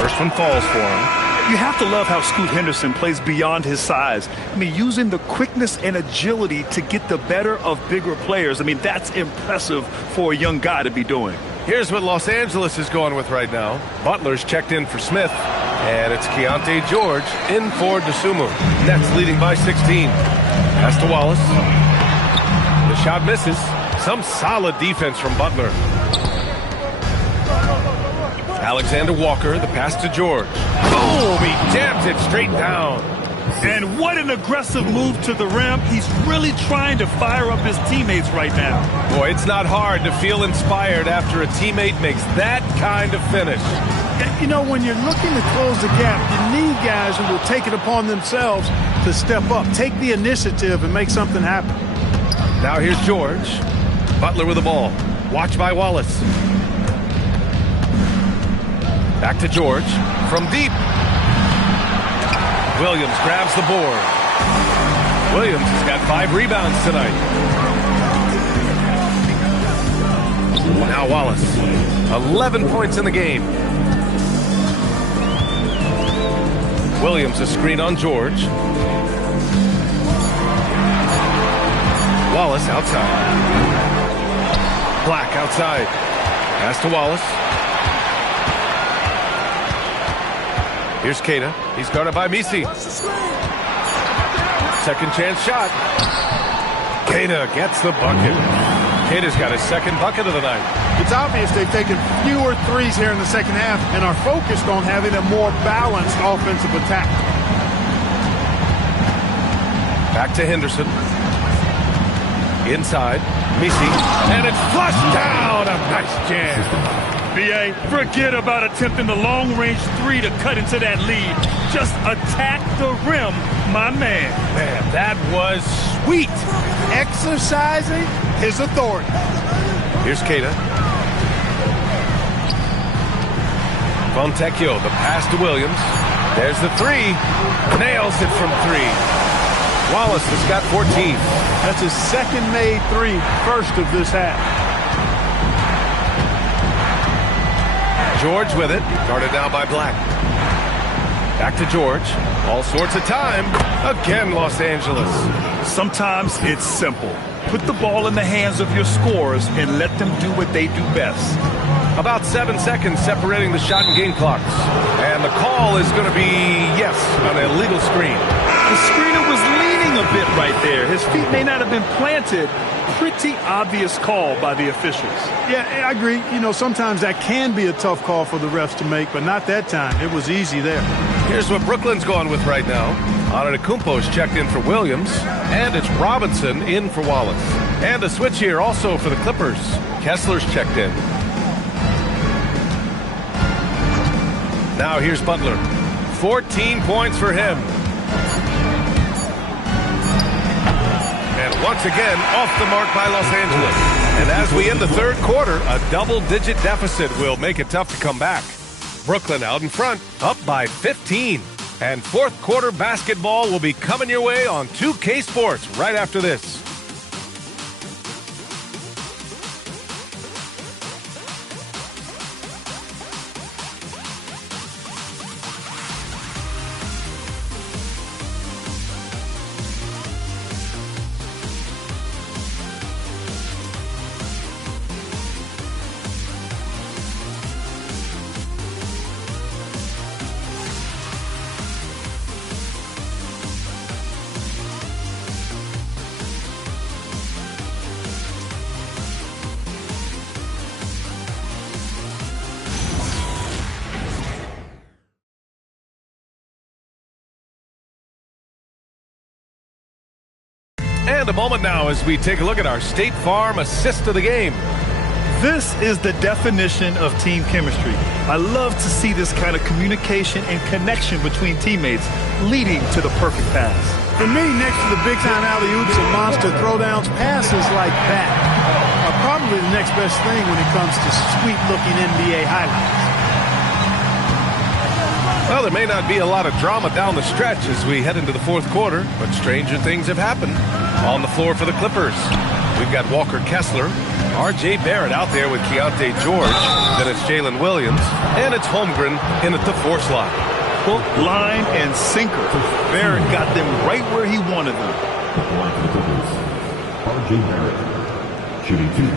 First one falls for him. You have to love how Scoot Henderson plays beyond his size. I mean, using the quickness and agility to get the better of bigger players. I mean, that's impressive for a young guy to be doing. Here's what Los Angeles is going with right now. Butler's checked in for Smith, and it's Keontae George in for DeSumo. Nets leading by 16. Pass to Wallace. The shot misses. Some solid defense from Butler. Alexander Walker, the pass to George. Boom! He jams it straight down. And what an aggressive move to the rim. He's really trying to fire up his teammates right now. Boy, it's not hard to feel inspired after a teammate makes that kind of finish. You know, when you're looking to close the gap, you need guys who will take it upon themselves to step up, take the initiative, and make something happen. Now here's George. Butler with the ball. Watched by Wallace. Back to George. From deep. Williams grabs the board. Williams has got 5 rebounds tonight. Now Wallace. 11 points in the game. Williams a screen on George. Wallace outside. Black outside. Pass to Wallace. Here's Keita. He's guarded by Misi. Second chance shot. Keita gets the bucket. Keita's got his 2nd bucket of the night. It's obvious they've taken fewer threes here in the second half and are focused on having a more balanced offensive attack. Back to Henderson. Inside. Misi. And it's flushed down. A nice jam. B.A., forget about attempting the long-range 3 to cut into that lead. Just attack the rim, my man. Man, that was sweet. Exercising his authority. Here's Keita. Fontecchio, the pass to Williams. There's the 3. Nails it from 3. Wallace has got 14. That's his 2nd made 3, first of this half. George with it. Guarded now by Black. Back to George. All sorts of time. Again, Los Angeles. Sometimes it's simple. Put the ball in the hands of your scorers and let them do what they do best. About 7 seconds separating the shot and game clocks. And the call is going to be, yes, an illegal screen. The screener was leaning a bit right there. His feet may not have been planted. Pretty obvious call by the officials. Yeah, I agree. You know, sometimes that can be a tough call for the refs to make, but not that time. It was easy there. Here's what Brooklyn's going with right now. Antetokounmpo's checked in for Williams, and it's Robinson in for Wallace. And a switch here also for the Clippers. Kessler's checked in. Now here's Butler. 14 points for him. And once again, off the mark by Los Angeles. And as we end the 3rd quarter, a double-digit deficit will make it tough to come back. Brooklyn out in front, up by 15. And 4th quarter basketball will be coming your way on 2K Sports right after this. And a moment now as we take a look at our State Farm assist of the game. This is the definition of team chemistry. I love to see this kind of communication and connection between teammates leading to the perfect pass. For me, next to the big-time alley-oops and monster throwdowns, passes like that are probably the next best thing when it comes to sweet-looking NBA highlights. Well, there may not be a lot of drama down the stretch as we head into the fourth quarter, but stranger things have happened. On the floor for the Clippers, we've got Walker Kessler, R.J. Barrett out there with Keontae George, then it's Jalen Williams, and it's Holmgren in at the 4 slot. Hook, line, and sinker. Barrett got them right where he wanted them. R.J. Barrett, shooting 2.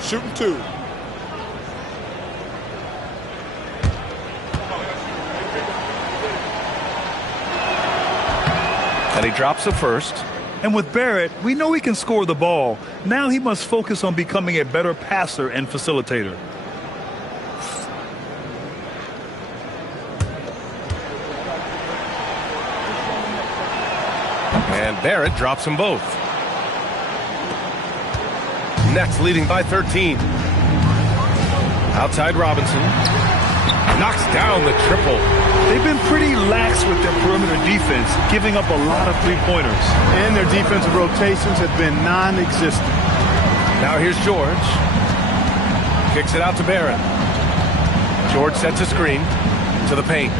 Shooting 2. And he drops a first. And with Barrett, we know he can score the ball. Now he must focus on becoming a better passer and facilitator. And Barrett drops them both. Nets leading by 13. Outside Robinson. Knocks down the triple. They've been pretty lax with their perimeter defense, giving up a lot of three-pointers. And their defensive rotations have been non-existent. Now here's George. Kicks it out to Barrett. George sets a screen to the paint.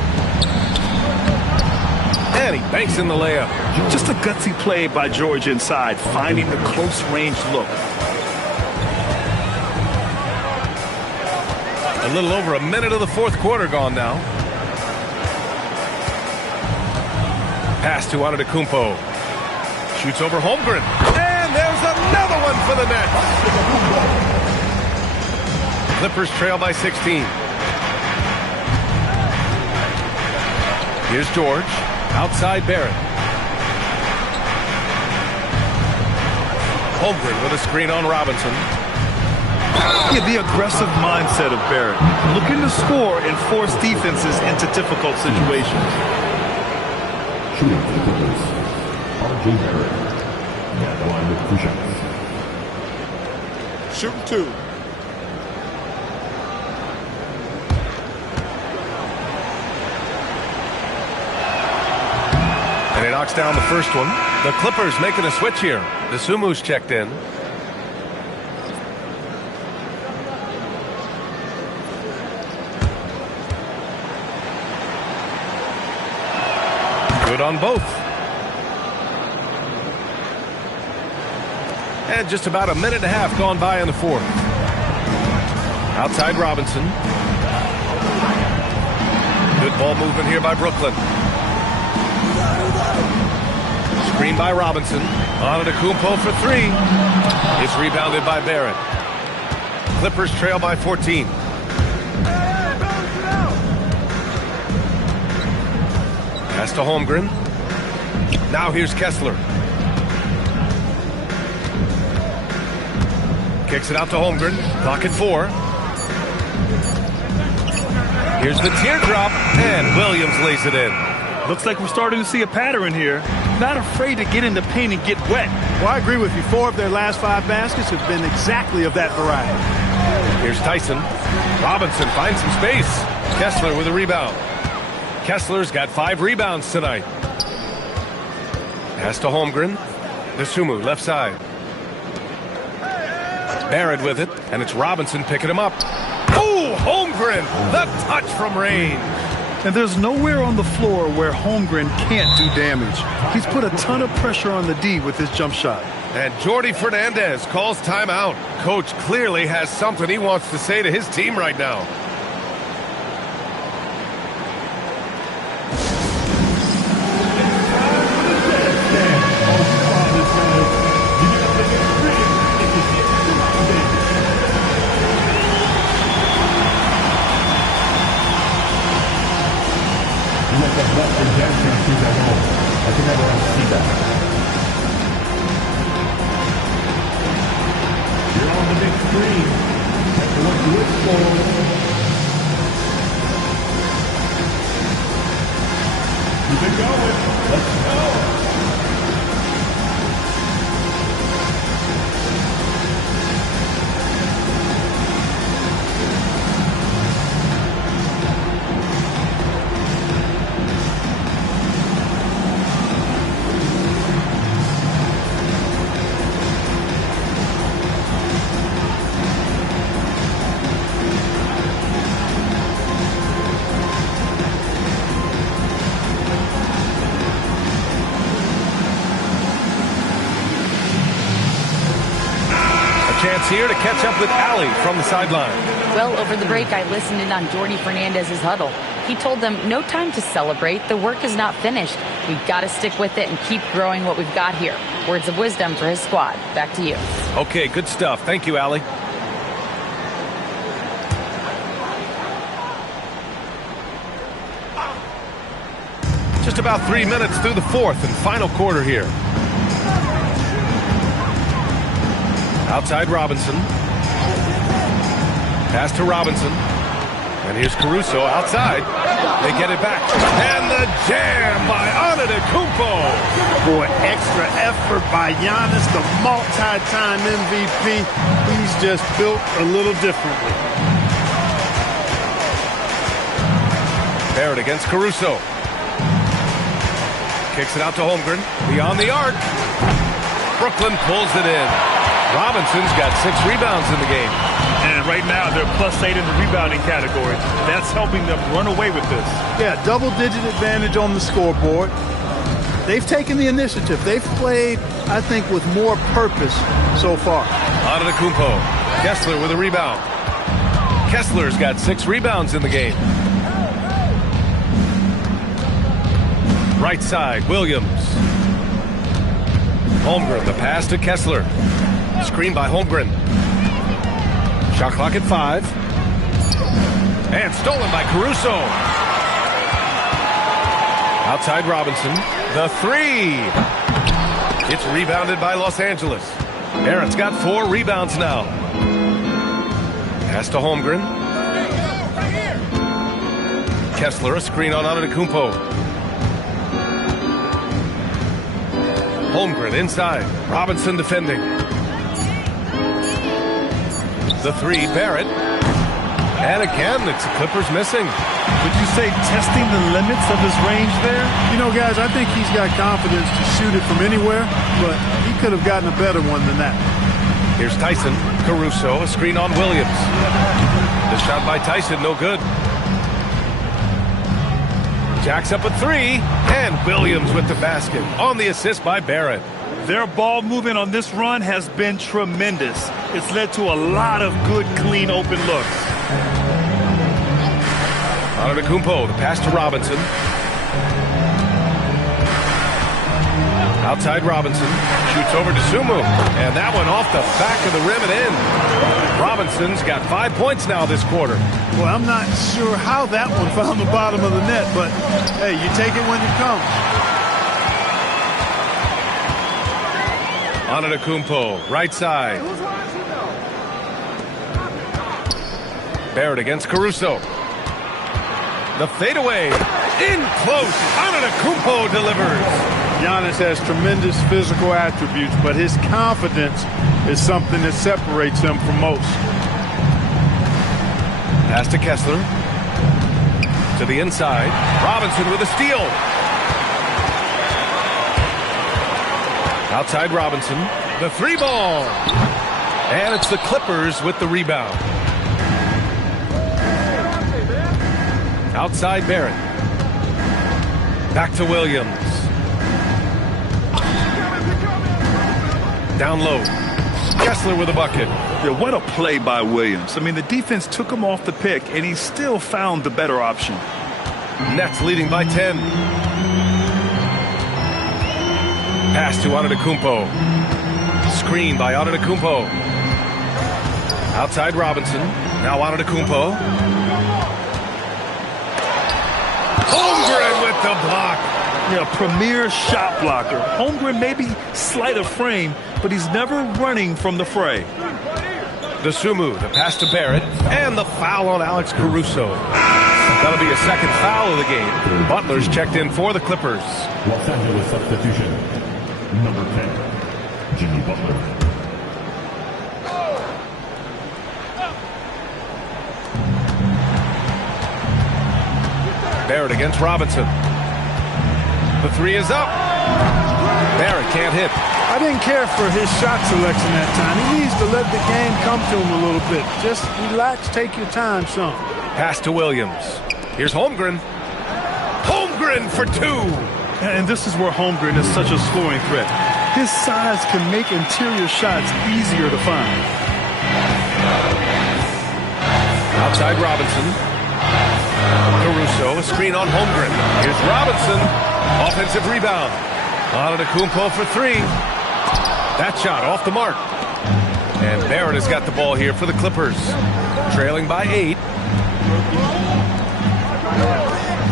And he banks in the layup. Just a gutsy play by George inside, finding the close-range look. A little over a minute of the fourth quarter gone now. Pass to Antetokounmpo. Shoots over Holmgren. And there's another one for the Nets. Clippers trail by 16. Here's George. Outside Barrett. Holmgren with a screen on Robinson. Yeah, the aggressive mindset of Barrett. Looking to score and force defenses into difficult situations. Shooting for the Clippers, R.J. Barrett. Net line with 2 shots. Shooting 2. And he knocks down the first one. The Clippers making a switch here. The Sumu's checked in. Good on both. And just about a minute and a half gone by in the fourth. Outside Robinson. Good ball movement here by Brooklyn. Screen by Robinson. Antetokounmpo for 3. It's rebounded by Barrett. Clippers trail by 14. Pass to Holmgren. Now here's Kessler. Kicks it out to Holmgren. Clock at 4. Here's the teardrop, and Williams lays it in. Looks like we're starting to see a pattern here. Not afraid to get in the paint and get wet. Well, I agree with you. 4 of their last 5 baskets have been exactly of that variety. Here's Tyson. Robinson finds some space. Kessler with a rebound. Kessler's got 5 rebounds tonight. Pass to Holmgren. The Sumu, left side. Barrett with it, and it's Robinson picking him up. Oh, Holmgren, the touch from range. And there's nowhere on the floor where Holmgren can't do damage. He's put a ton of pressure on the D with his jump shot. And Jordi Fernandez calls timeout. Coach clearly has something he wants to say to his team right now. You're on the big screen. That's what you look for. Keep it going. Let's go. chance here to catch up with Allie from the sideline. Well, over the break, I listened in on Jordy Fernandez's huddle. He told them, no time to celebrate. The work is not finished. We've got to stick with it and keep growing what we've got here. Words of wisdom for his squad. Back to you. Okay, good stuff. Thank you, Allie. Just about 3 minutes through the fourth and final quarter here. Outside Robinson. Pass to Robinson. And here's Caruso outside. They get it back. And the jam by Antetokounmpo. Boy, extra effort by Giannis, the multi-time MVP. He's just built a little differently. Barrett against Caruso. Kicks it out to Holmgren. Beyond the arc. Brooklyn pulls it in. Robinson's got 6 rebounds in the game. And right now, they're +8 in the rebounding category. That's helping them run away with this. Yeah, double-digit advantage on the scoreboard. They've taken the initiative. They've played, I think, with more purpose so far. Antetokounmpo. Kessler with a rebound. Kessler's got 6 rebounds in the game. Right side, Williams. Holmgren, the pass to Kessler. Screen by Holmgren. Shot clock at 5. And stolen by Caruso. Outside Robinson. The 3. It's rebounded by Los Angeles. Barrett's got 4 rebounds now. Pass to Holmgren. Kessler, a screen on Antetokounmpo. Holmgren inside. Robinson defending. The 3, Barrett. And again, it's the Clippers missing. Would you say testing the limits of his range there? You know, guys, I think he's got confidence to shoot it from anywhere, but he could have gotten a better one than that. Here's Tyson. Caruso, a screen on Williams. The shot by Tyson, no good. Jacks up a 3, and Williams with the basket on the assist by Barrett. Their ball movement on this run has been tremendous. It's led to a lot of good, clean, open looks. Antetokounmpo, the pass to Robinson. Outside Robinson, shoots over to Sumu, and that one off the back of the rim and in. Robinson's got 5 points now this quarter. Well, I'm not sure how that one found the bottom of the net, but hey, you take it when it comes. Antetokounmpo, right side. Barrett against Caruso. The fadeaway, in close. Antetokounmpo delivers. Giannis has tremendous physical attributes, but his confidence is something that separates him from most. Pass to Kessler. To the inside. Robinson with a steal. Outside Robinson. The 3 ball. And it's the Clippers with the rebound. Outside Barrett. Back to Williams. Down low. Kessler with a bucket. Yeah, what a play by Williams. I mean, the defense took him off the pick, and he still found the better option. Nets leading by 10. Pass to Antetokounmpo. Screen by Antetokounmpo. Outside Robinson. Now Antetokounmpo. Holmgren with the block. Yeah, premier shot blocker. Holmgren may be slight of frame, but he's never running from the fray. The Sumu, the pass to Barrett, and the foul on Alex Caruso. That'll be a second foul of the game. Butler's checked in for the Clippers. Los Angeles substitution, number 10, Jimmy Butler. Barrett against Robinson. The 3 is up. Barrett can't hit. I didn't care for his shot selection that time. He needs to let the game come to him a little bit. Just relax, take your time, son. Pass to Williams. Here's Holmgren. Holmgren for 2. And this is where Holmgren is such a scoring threat. His size can make interior shots easier to find. Outside Robinson. Caruso, a screen on Holmgren. Here's Robinson. Offensive rebound. Antetokounmpo for three. That shot off the mark. And Barrett has got the ball here for the Clippers. Trailing by 8.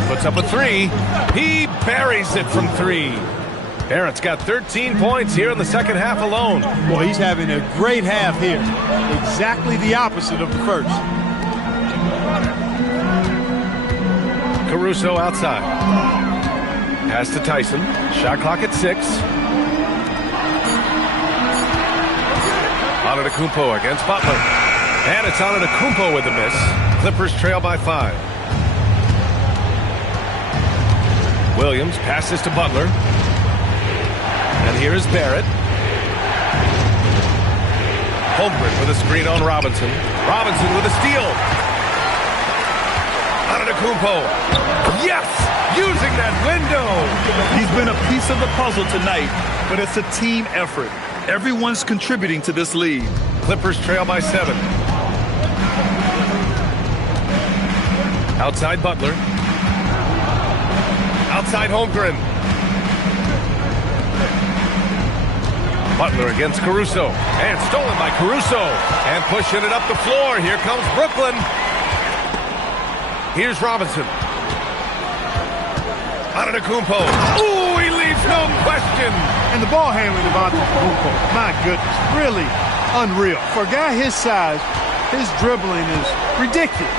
Puts up a three. He buries it from 3. Barrett's got 13 points here in the second half alone. Boy, he's having a great half here. Exactly the opposite of the first. Caruso outside. Pass to Tyson. Shot clock at 6. Antetokounmpo against Butler. And it's Antetokounmpo with the miss. Clippers trail by 5. Williams passes to Butler. And here is Barrett. Holmgren with a screen on Robinson. Robinson with a steal. Antetokounmpo. Yes! Using that window. He's been a piece of the puzzle tonight, but it's a team effort. Everyone's contributing to this lead. Clippers trail by 7. Outside Butler. Outside Holmgren. Butler against Caruso. And stolen by Caruso. And pushing it up the floor. Here comes Brooklyn. Here's Robinson. Antetokounmpo. Ooh, he leaves no question. And the ball handling of Antetokounmpo, my goodness, really unreal. For a guy his size, his dribbling is ridiculous.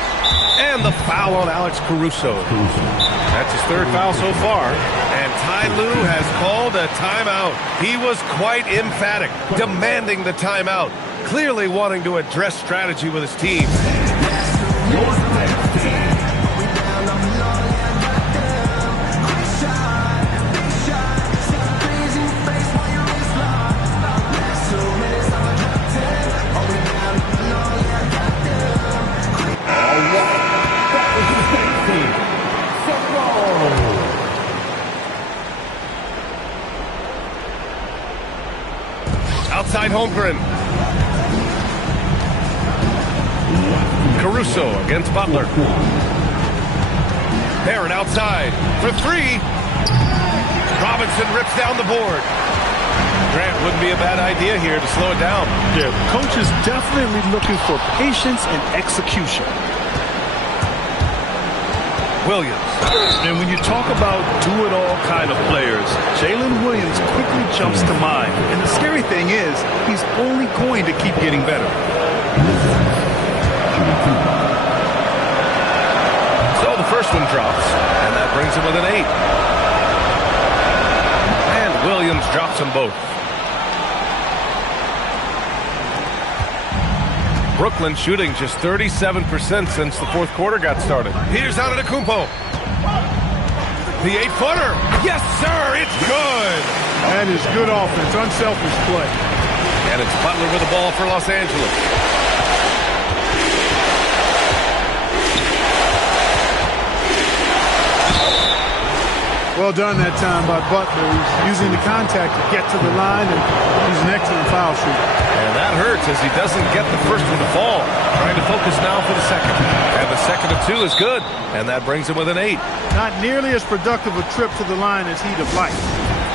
And the foul on Alex Caruso. That's his 3rd foul so far. And Ty Lue has called a timeout. He was quite emphatic, demanding the timeout, clearly wanting to address strategy with his team. Outside Holmgren. Caruso against Butler. Barrett outside for 3. Robinson rips down the board. Grant, wouldn't be a bad idea here to slow it down. Yeah, the coach is definitely looking for patience and execution. Williams. And when you talk about do-it-all kind of players, Jalen Williams quickly jumps to mind. And the scary thing is, he's only going to keep getting better. So the first one drops, and that brings him with an 8. And Williams drops them both. Brooklyn shooting just 37% since the 4th quarter got started. Here's Antetokounmpo. The 8-footer. Yes, sir, it's good. That is good offense, unselfish play. And it's Butler with the ball for Los Angeles. Well done that time by Butler. He's using the contact to get to the line, and he's an excellent foul shooter. And that hurts as he doesn't get the first one to fall. Trying to focus now for the second. And the second of 2 is good. And that brings him with an 8. Not nearly as productive a trip to the line as he'd have liked.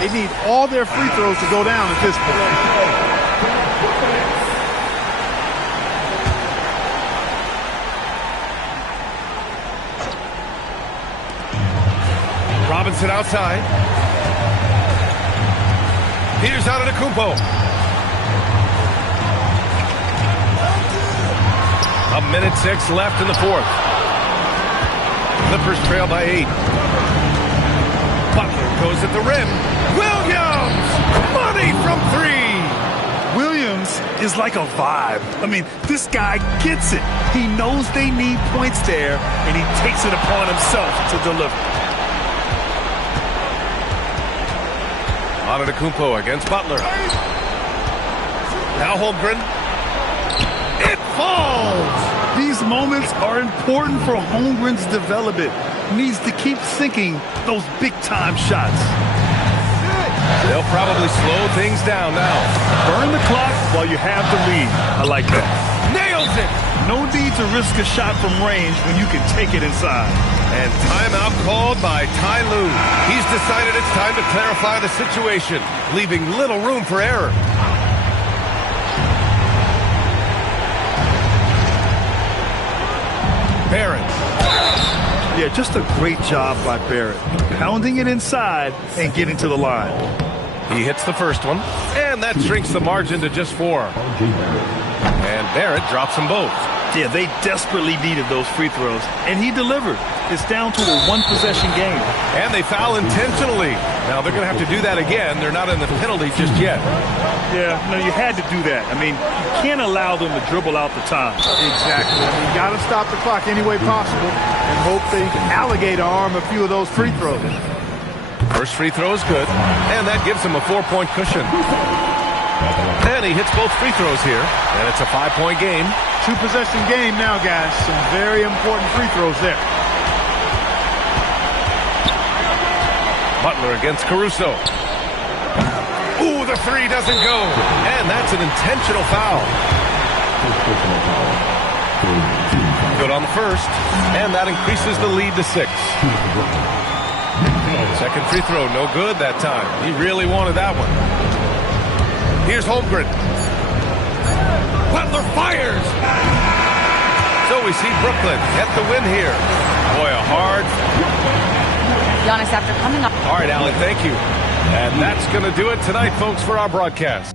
They need all their free throws to go down at this point. Robinson outside. Here's Antetokounmpo. A minute 6 left in the 4th. Clippers trail by 8. Butler goes at the rim. Williams! Money from 3! Williams is like a vibe. I mean, this guy gets it. He knows they need points there, and he takes it upon himself to deliver. Antetokounmpo against Butler. Now Holmgren. It falls! These moments are important for Holmgren's development. Needs to keep sinking those big-time shots. They'll probably slow things down now. Burn the clock while you have the lead. I like that. Nails it! No need to risk a shot from range when you can take it inside. And timeout called by Ty Lue. He's decided it's time to clarify the situation, leaving little room for error. Barrett. Yeah, just a great job by Barrett. Pounding it inside and getting to the line. He hits the first one, and that shrinks the margin to just 4. And Barrett drops them both. Yeah, they desperately needed those free throws, and he delivered. It's down to a one-possession game. And they foul intentionally. Now, they're going to have to do that again. They're not in the penalty just yet. Yeah, no, you had to do that. I mean, you can't allow them to dribble out the time. Exactly. I mean, you got to stop the clock any way possible and hope they alligator arm a few of those free throws. First free throw is good, and that gives him a 4-point cushion. And he hits both free throws here, and it's a 5-point game. 2-possession game now, guys. Some very important free throws there. Butler against Caruso. Ooh, the 3 doesn't go. And that's an intentional foul. Good on the first, and that increases the lead to 6. Second free throw, no good that time. He really wanted that one. Here's Holmgren. Butler fires! So we see Brooklyn get the win here. Boy, a hard... Giannis, after coming up... All right, Allie, thank you. And that's going to do it tonight, folks, for our broadcast.